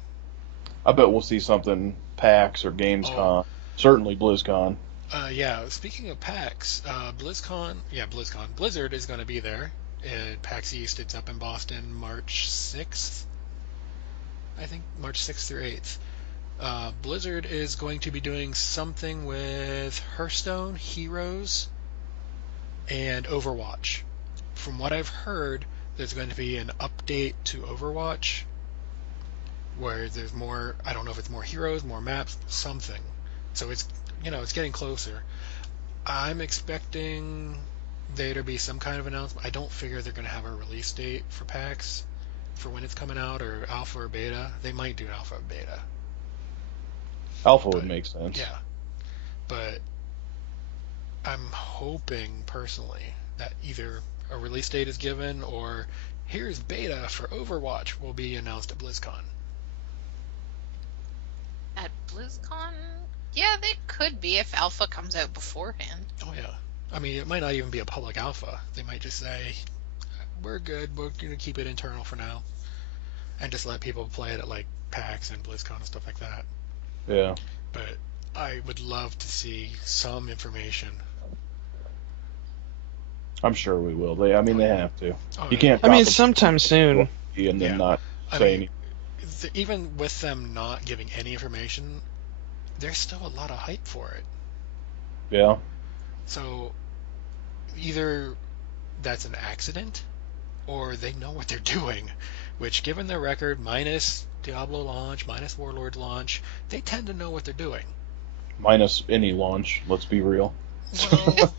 I bet we'll see something PAX or Gamescom. Oh. Certainly BlizzCon. Yeah, speaking of PAX, BlizzCon. Blizzard is going to be there at PAX East. It's up in Boston March 6th. I think March 6th through 8th. Blizzard is going to be doing something with Hearthstone, Heroes, and Overwatch. From what I've heard, there's going to be an update to Overwatch where there's more, I don't know if it's more heroes, more maps, something. So it's getting closer. I'm expecting there to be some kind of announcement. I don't figure they're going to have a release date for PAX for when it's coming out, or alpha or beta. They might do alpha or beta. Alpha would make sense. Yeah. But I'm hoping personally that either a release date is given or here's beta for Overwatch will be announced at BlizzCon. At BlizzCon? Yeah, they could be if alpha comes out beforehand. Oh, yeah. I mean, it might not even be a public alpha. They might just say, we're good, we're going to keep it internal for now. And just let people play it at, like, PAX and BlizzCon and stuff like that. Yeah. But I would love to see some information. I'm sure we will. They have to. Oh, You can't. I mean, sometime soon. And then not I say mean, anything. even with them not giving any information, there's still a lot of hype for it. Yeah. So either that's an accident or they know what they're doing, which given their record, minus Diablo launch, minus Warlord launch, they tend to know what they're doing. Minus any launch, let's be real. Well,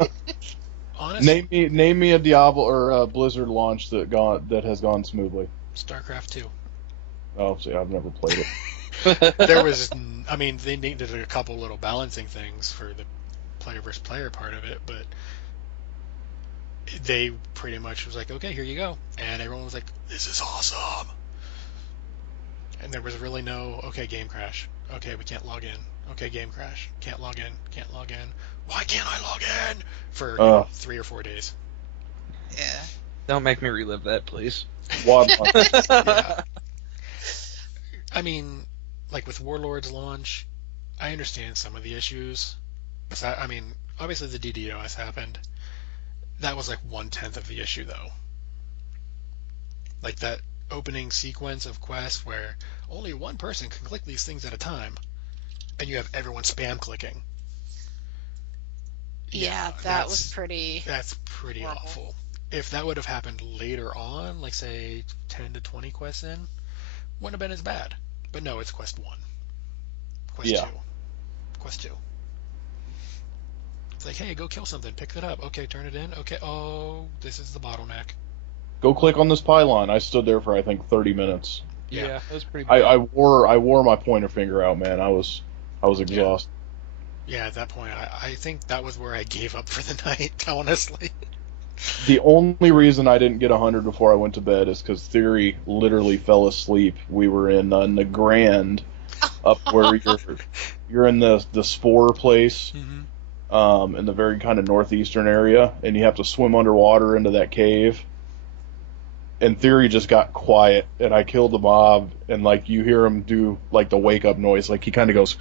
honestly, name me a Diablo or a Blizzard launch that has gone smoothly. StarCraft 2. Oh, see, I've never played it. There was, I mean, they needed a couple little balancing things for the player versus player part of it, but they pretty much was like, okay, here you go. And everyone was like, this is awesome. And there was really no, okay, game crash. Okay, we can't log in. Okay, game crash. Can't log in. Can't log in. Why can't I log in? For 3 or 4 days. Yeah. Don't make me relive that, please. Yeah. I mean, like with Warlord's launch, I understand some of the issues. I mean, obviously the DDoS happened. That was like 1/10 of the issue, though. Like that, opening sequence of quests where only one person can click these things at a time, and you have everyone spam clicking. Yeah, that was pretty That's pretty horrible. awful. If that would have happened later on, like say 10 to 20 quests in, wouldn't have been as bad. But no, it's quest 1. Quest Yeah. 2. Quest 2. It's like, hey, go kill something. Pick it up. Okay, turn it in. Okay, oh, this is the bottleneck. Go click on this pylon. I stood there for I think 30 minutes. Yeah. That was pretty bad. I wore my pointer finger out, man. I was exhausted. Yeah, at that point, I think that was where I gave up for the night, honestly. The only reason I didn't get 100 before I went to bed is because Theory literally fell asleep. We were in the Grand, up where you're in the spore place, in the very kind of northeastern area, and you have to swim underwater into that cave. And Theory just got quiet, and I killed the mob, and like you hear him do like the wake up noise, like he kind of goes.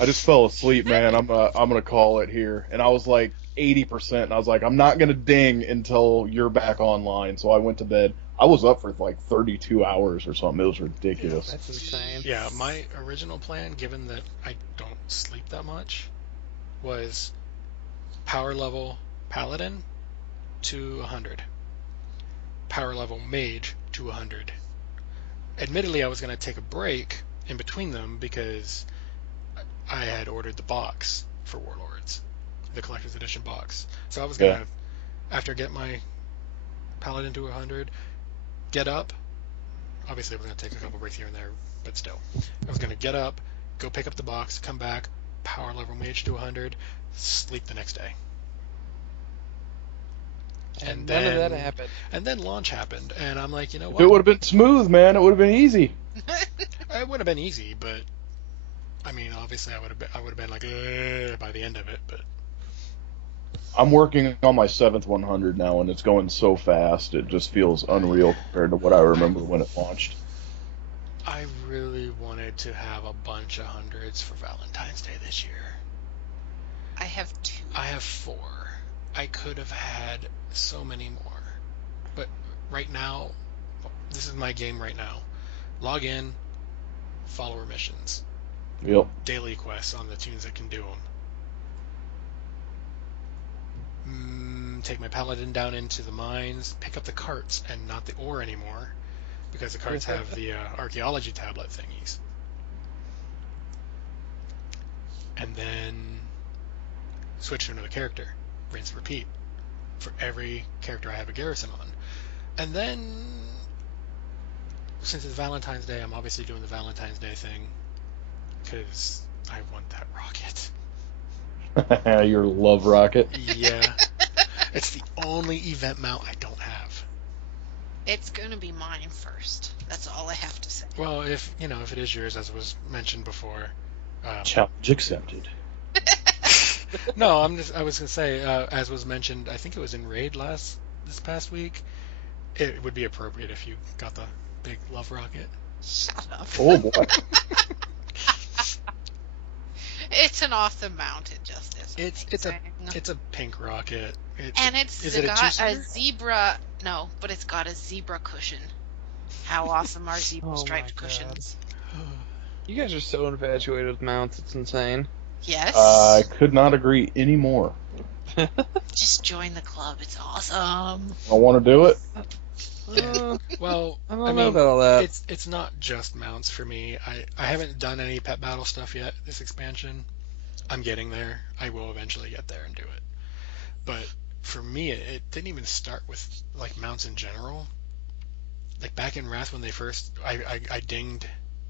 I just fell asleep, man. I'm gonna call it here, and I was like 80%, and I was like, I'm not gonna ding until you're back online. So I went to bed. I was up for like 32 hours or something. It was ridiculous. That's insane. Yeah, my original plan, given that I don't sleep that much, was power level Paladin to 100. Power level Mage to 100. Admittedly, I was going to take a break in between them because I had ordered the box for Warlords, the Collector's Edition box. So I was going to, after I get my Paladin to 100, get up. Obviously, I was going to take a couple breaks here and there, but still. I was going to get up, go pick up the box, come back, power level Mage to 100, sleep the next day. And none of that happened. And then launch happened, and I'm like, you know what? If it would have been smooth, man, it would have been easy. It would have been easy, but I mean, obviously, I would have been like by the end of it. But I'm working on my 7th 100 now, and it's going so fast. It just feels unreal compared to what I remember when it launched. I really wanted to have a bunch of hundreds for Valentine's Day this year. I have 2. I have 4. I could have had so many more. But right now, this is my game right now. Log in, follower missions. Yep. Daily quests on the tunes that can do them. Take my Paladin down into the mines, pick up the carts and not the ore anymore, because the carts have the archaeology tablet thingies. And then switch to another character. Rinse, repeat. For every character I have a garrison on. And then, since it's Valentine's Day, I'm obviously doing the Valentine's Day thing, because I want that rocket. Your love rocket. Yeah. It's the only event mount I don't have. It's going to be mine first. That's all I have to say. Well, if it is yours, as was mentioned before. Challenge accepted. No, I was going to say, as was mentioned, I think it was in Raid this past week, it would be appropriate if you got the big love rocket. Shut up. Oh, boy. It's an off the mount. It just is. It's a pink rocket. It's got a zebra. No, but it's got a zebra cushion. How awesome are zebra striped cushions? You guys are so infatuated with mounts. It's insane. Yes. I could not agree anymore. Just join the club. It's awesome. I want to do it. Well, I don't know about all that. It's not just mounts for me. I haven't done any pet battle stuff yet this expansion. I'm getting there. I will eventually get there and do it. But for me, it didn't even start with like mounts in general. Like back in Wrath when they first, I dinged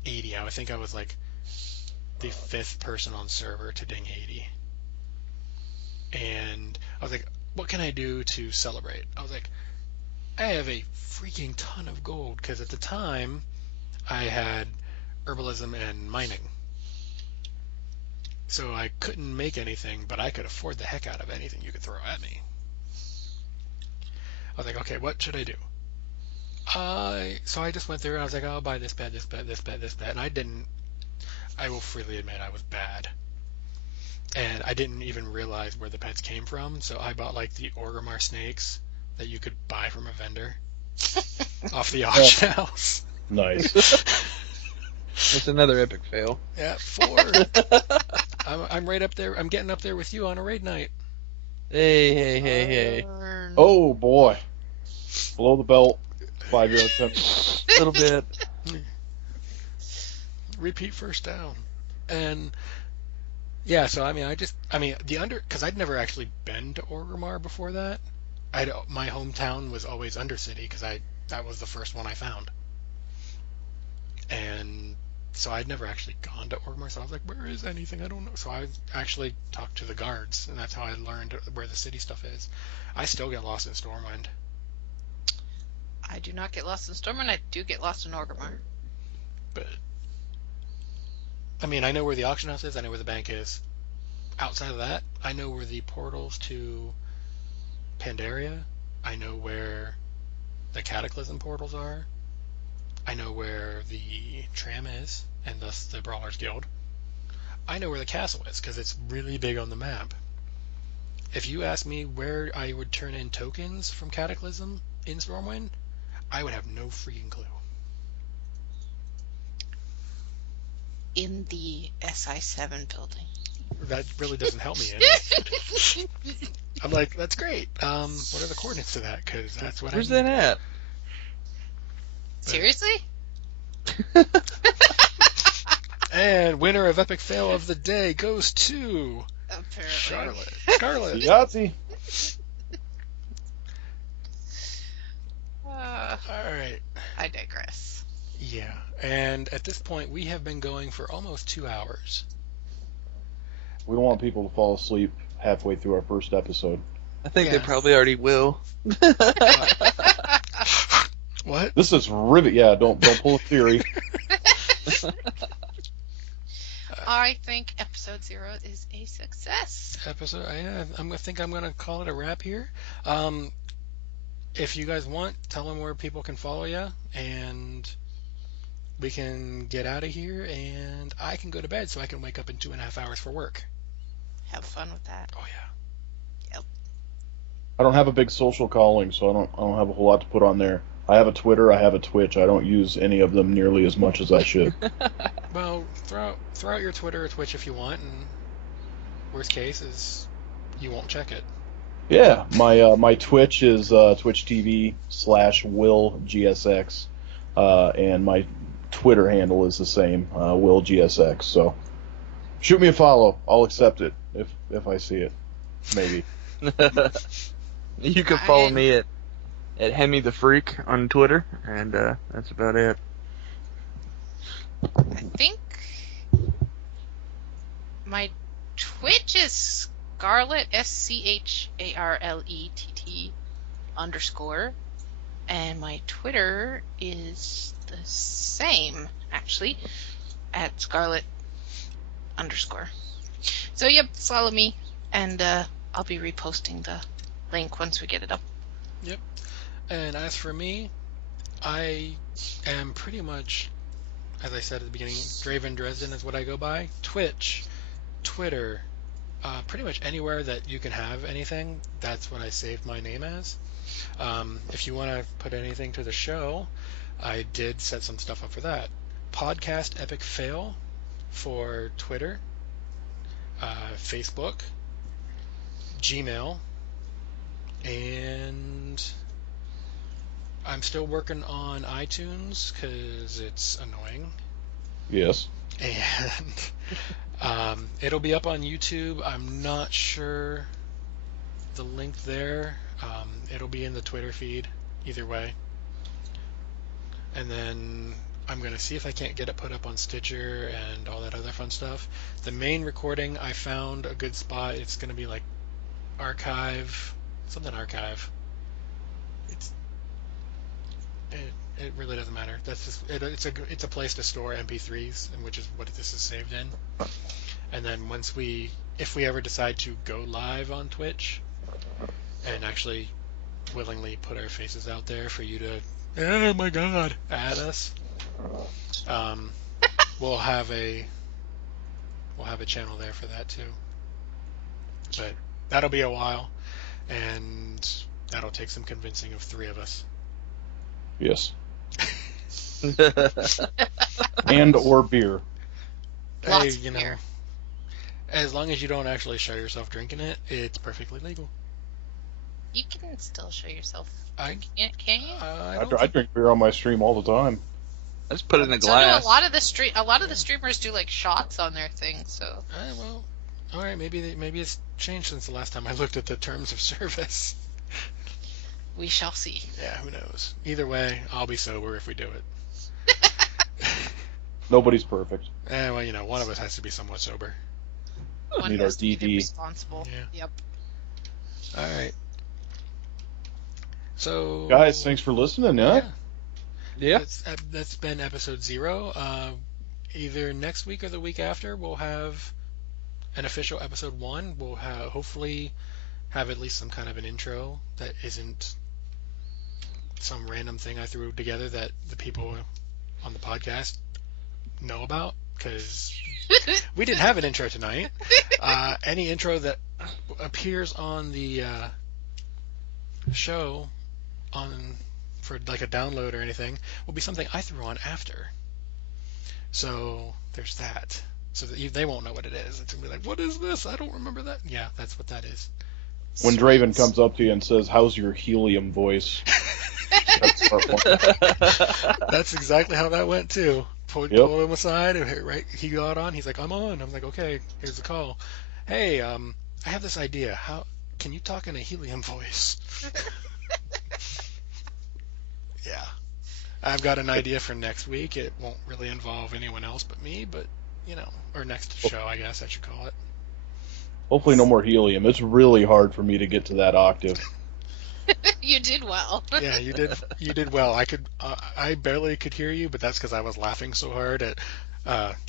80. I think I was like the 5th person on server to ding 80. And I was like, what can I do to celebrate? I was like, I have a freaking ton of gold, because at the time I had herbalism and mining. So I couldn't make anything, but I could afford the heck out of anything you could throw at me. I was like, okay, what should I do? So I just went through and I was like, I'll buy this pet, this pet, this pet, this pet, and I will freely admit I was bad. And I didn't even realize where the pets came from, so I bought like the Orgrimmar snakes that you could buy from a vendor off the auction house. Nice. That's another epic fail. Yeah, 4. I'm right up there. I'm getting up there with you on a raid night. Hey. Darn. Oh boy. Below the belt. 5-yard attempt. A little bit. Repeat first down. And yeah, so I mean, because I'd never actually been to Orgrimmar before that. My hometown was always Undercity because that was the first one I found. And so I'd never actually gone to Orgrimmar, so I was like, where is anything? I don't know. So I actually talked to the guards, and that's how I learned where the city stuff is. I still get lost in Stormwind. I do not get lost in Stormwind. I do get lost in Orgrimmar. But I mean, I know where the auction house is. I know where the bank is. Outside of that, I know where the portals to Pandaria. I know where the Cataclysm portals are. I know where the tram is, and thus the Brawlers Guild. I know where the castle is, because it's really big on the map. If you ask me where I would turn in tokens from Cataclysm in Stormwind, I would have no freaking clue. In the SI7 building. That really doesn't help me any. I'm like, that's great. What are the coordinates to that? Because that's what Where's I need. that at? Seriously? And winner of Epic Fail of the Day goes to Apparently. Scarlet. Yahtzee. Uh, All right. I digress. Yeah. And at this point, we have been going for almost 2 hours. We don't want people to fall asleep halfway through our first episode. I think Yeah. they probably already will. What? This is rivet. Yeah, don't pull a theory. I think episode 0 is a success. Episode? Yeah, I think I'm going to call it a wrap here. If you guys want, tell them where people can follow you, and we can get out of here, and I can go to bed so I can wake up in 2.5 hours for work. Have fun with that. Oh, yeah. I don't have a big social calling, so I don't have a whole lot to put on there. I have a Twitter, I have a Twitch. I don't use any of them nearly as much as I should. Well, throw out your Twitter or Twitch if you want, and worst case is you won't check it. Yeah, my Twitch is Twitch TV/WillGSX, and my Twitter handle is the same, WillGSX. So shoot me a follow. I'll accept it if I see it. Maybe. You can follow me at Hemi the Freak on Twitter, and that's about it. I think my Twitch is Scarlet SCHARLETT _, and my Twitter is the same actually at Scarlet _. So yep, follow me, and I'll be reposting the link once we get it up. Yep. And as for me, I am pretty much, as I said at the beginning, Draven Dresden is what I go by. Twitch, Twitter, pretty much anywhere that you can have anything, that's what I saved my name as. If you want to put anything to the show, I did set some stuff up for that. Podcast Epic Fail for Twitter, Facebook, Gmail, and I'm still working on iTunes because it's annoying. Yes. And it'll be up on YouTube. I'm not sure the link there. It'll be in the Twitter feed either way. And then I'm going to see if I can't get it put up on Stitcher and all that other fun stuff. The main recording, I found a good spot. It's going to be like archive. It really doesn't matter. That's just it's a place to store MP3s, and which is what this is saved in. And then if we ever decide to go live on Twitch and actually willingly put our faces out there for you to, oh my god, add us, we'll have a channel there for that too. But that'll be a while. And That'll take some convincing of 3 of us. Yes. And or beer. Lots Hey, of beer. as long as you don't actually show yourself drinking it, it's perfectly legal. You can still show yourself I- drinking it, can't you? I drink beer on my stream all the time. I just put it in a So do glass. a lot of the streamers do like shots on their thing. So well, all right. Maybe it's changed since the last time I looked at the terms of service. we shall see. Yeah, who knows? Either way, I'll be sober if we do it. Nobody's perfect. Well, one of us has to be somewhat sober. One Need our has to be DD. responsible. Yeah. Yep. All right. So, Guys, thanks for listening, yeah? Yeah. That's been episode 0. Either next week or the week after, we'll have an official episode 1. We'll hopefully have at least some kind of an intro that isn't some random thing I threw together that the people on the podcast know about, because we didn't have an intro tonight. Any intro that appears on the show for like a download or anything will be something I threw on after. So there's that. So that they won't know what it is. It's gonna be like, what is this? I don't remember that. Yeah, that's what that is. When Draven comes up to you and says, "How's your helium voice?" That's part 1. That's exactly how that went too. Pulled him aside, and he got on. He's like, "I'm on." I'm like, "Okay, here's the call. Hey, I have this idea. How can you talk in a helium voice?" Yeah, I've got an idea for next week. It won't really involve anyone else but me, but or next show, I guess I should call it. Hopefully no more helium. It's really hard for me to get to that octave. You did well. Yeah, you did. You did well. I barely could hear you, but that's because I was laughing so hard at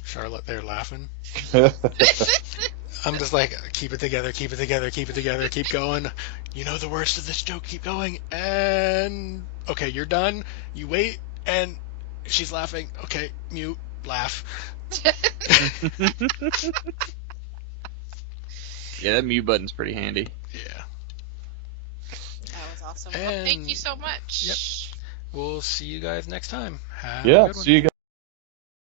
Charlotte there laughing. I'm just like, keep it together, keep it together, keep it together, keep going. You know the worst of this joke, keep going. And okay, you're done. You wait, and she's laughing. Okay, mute, laugh. Yeah, that mute button's pretty handy. Yeah. That was awesome. Well, thank you so much. Yep. We'll see you guys next time. Have a Yeah, good one. see you guys.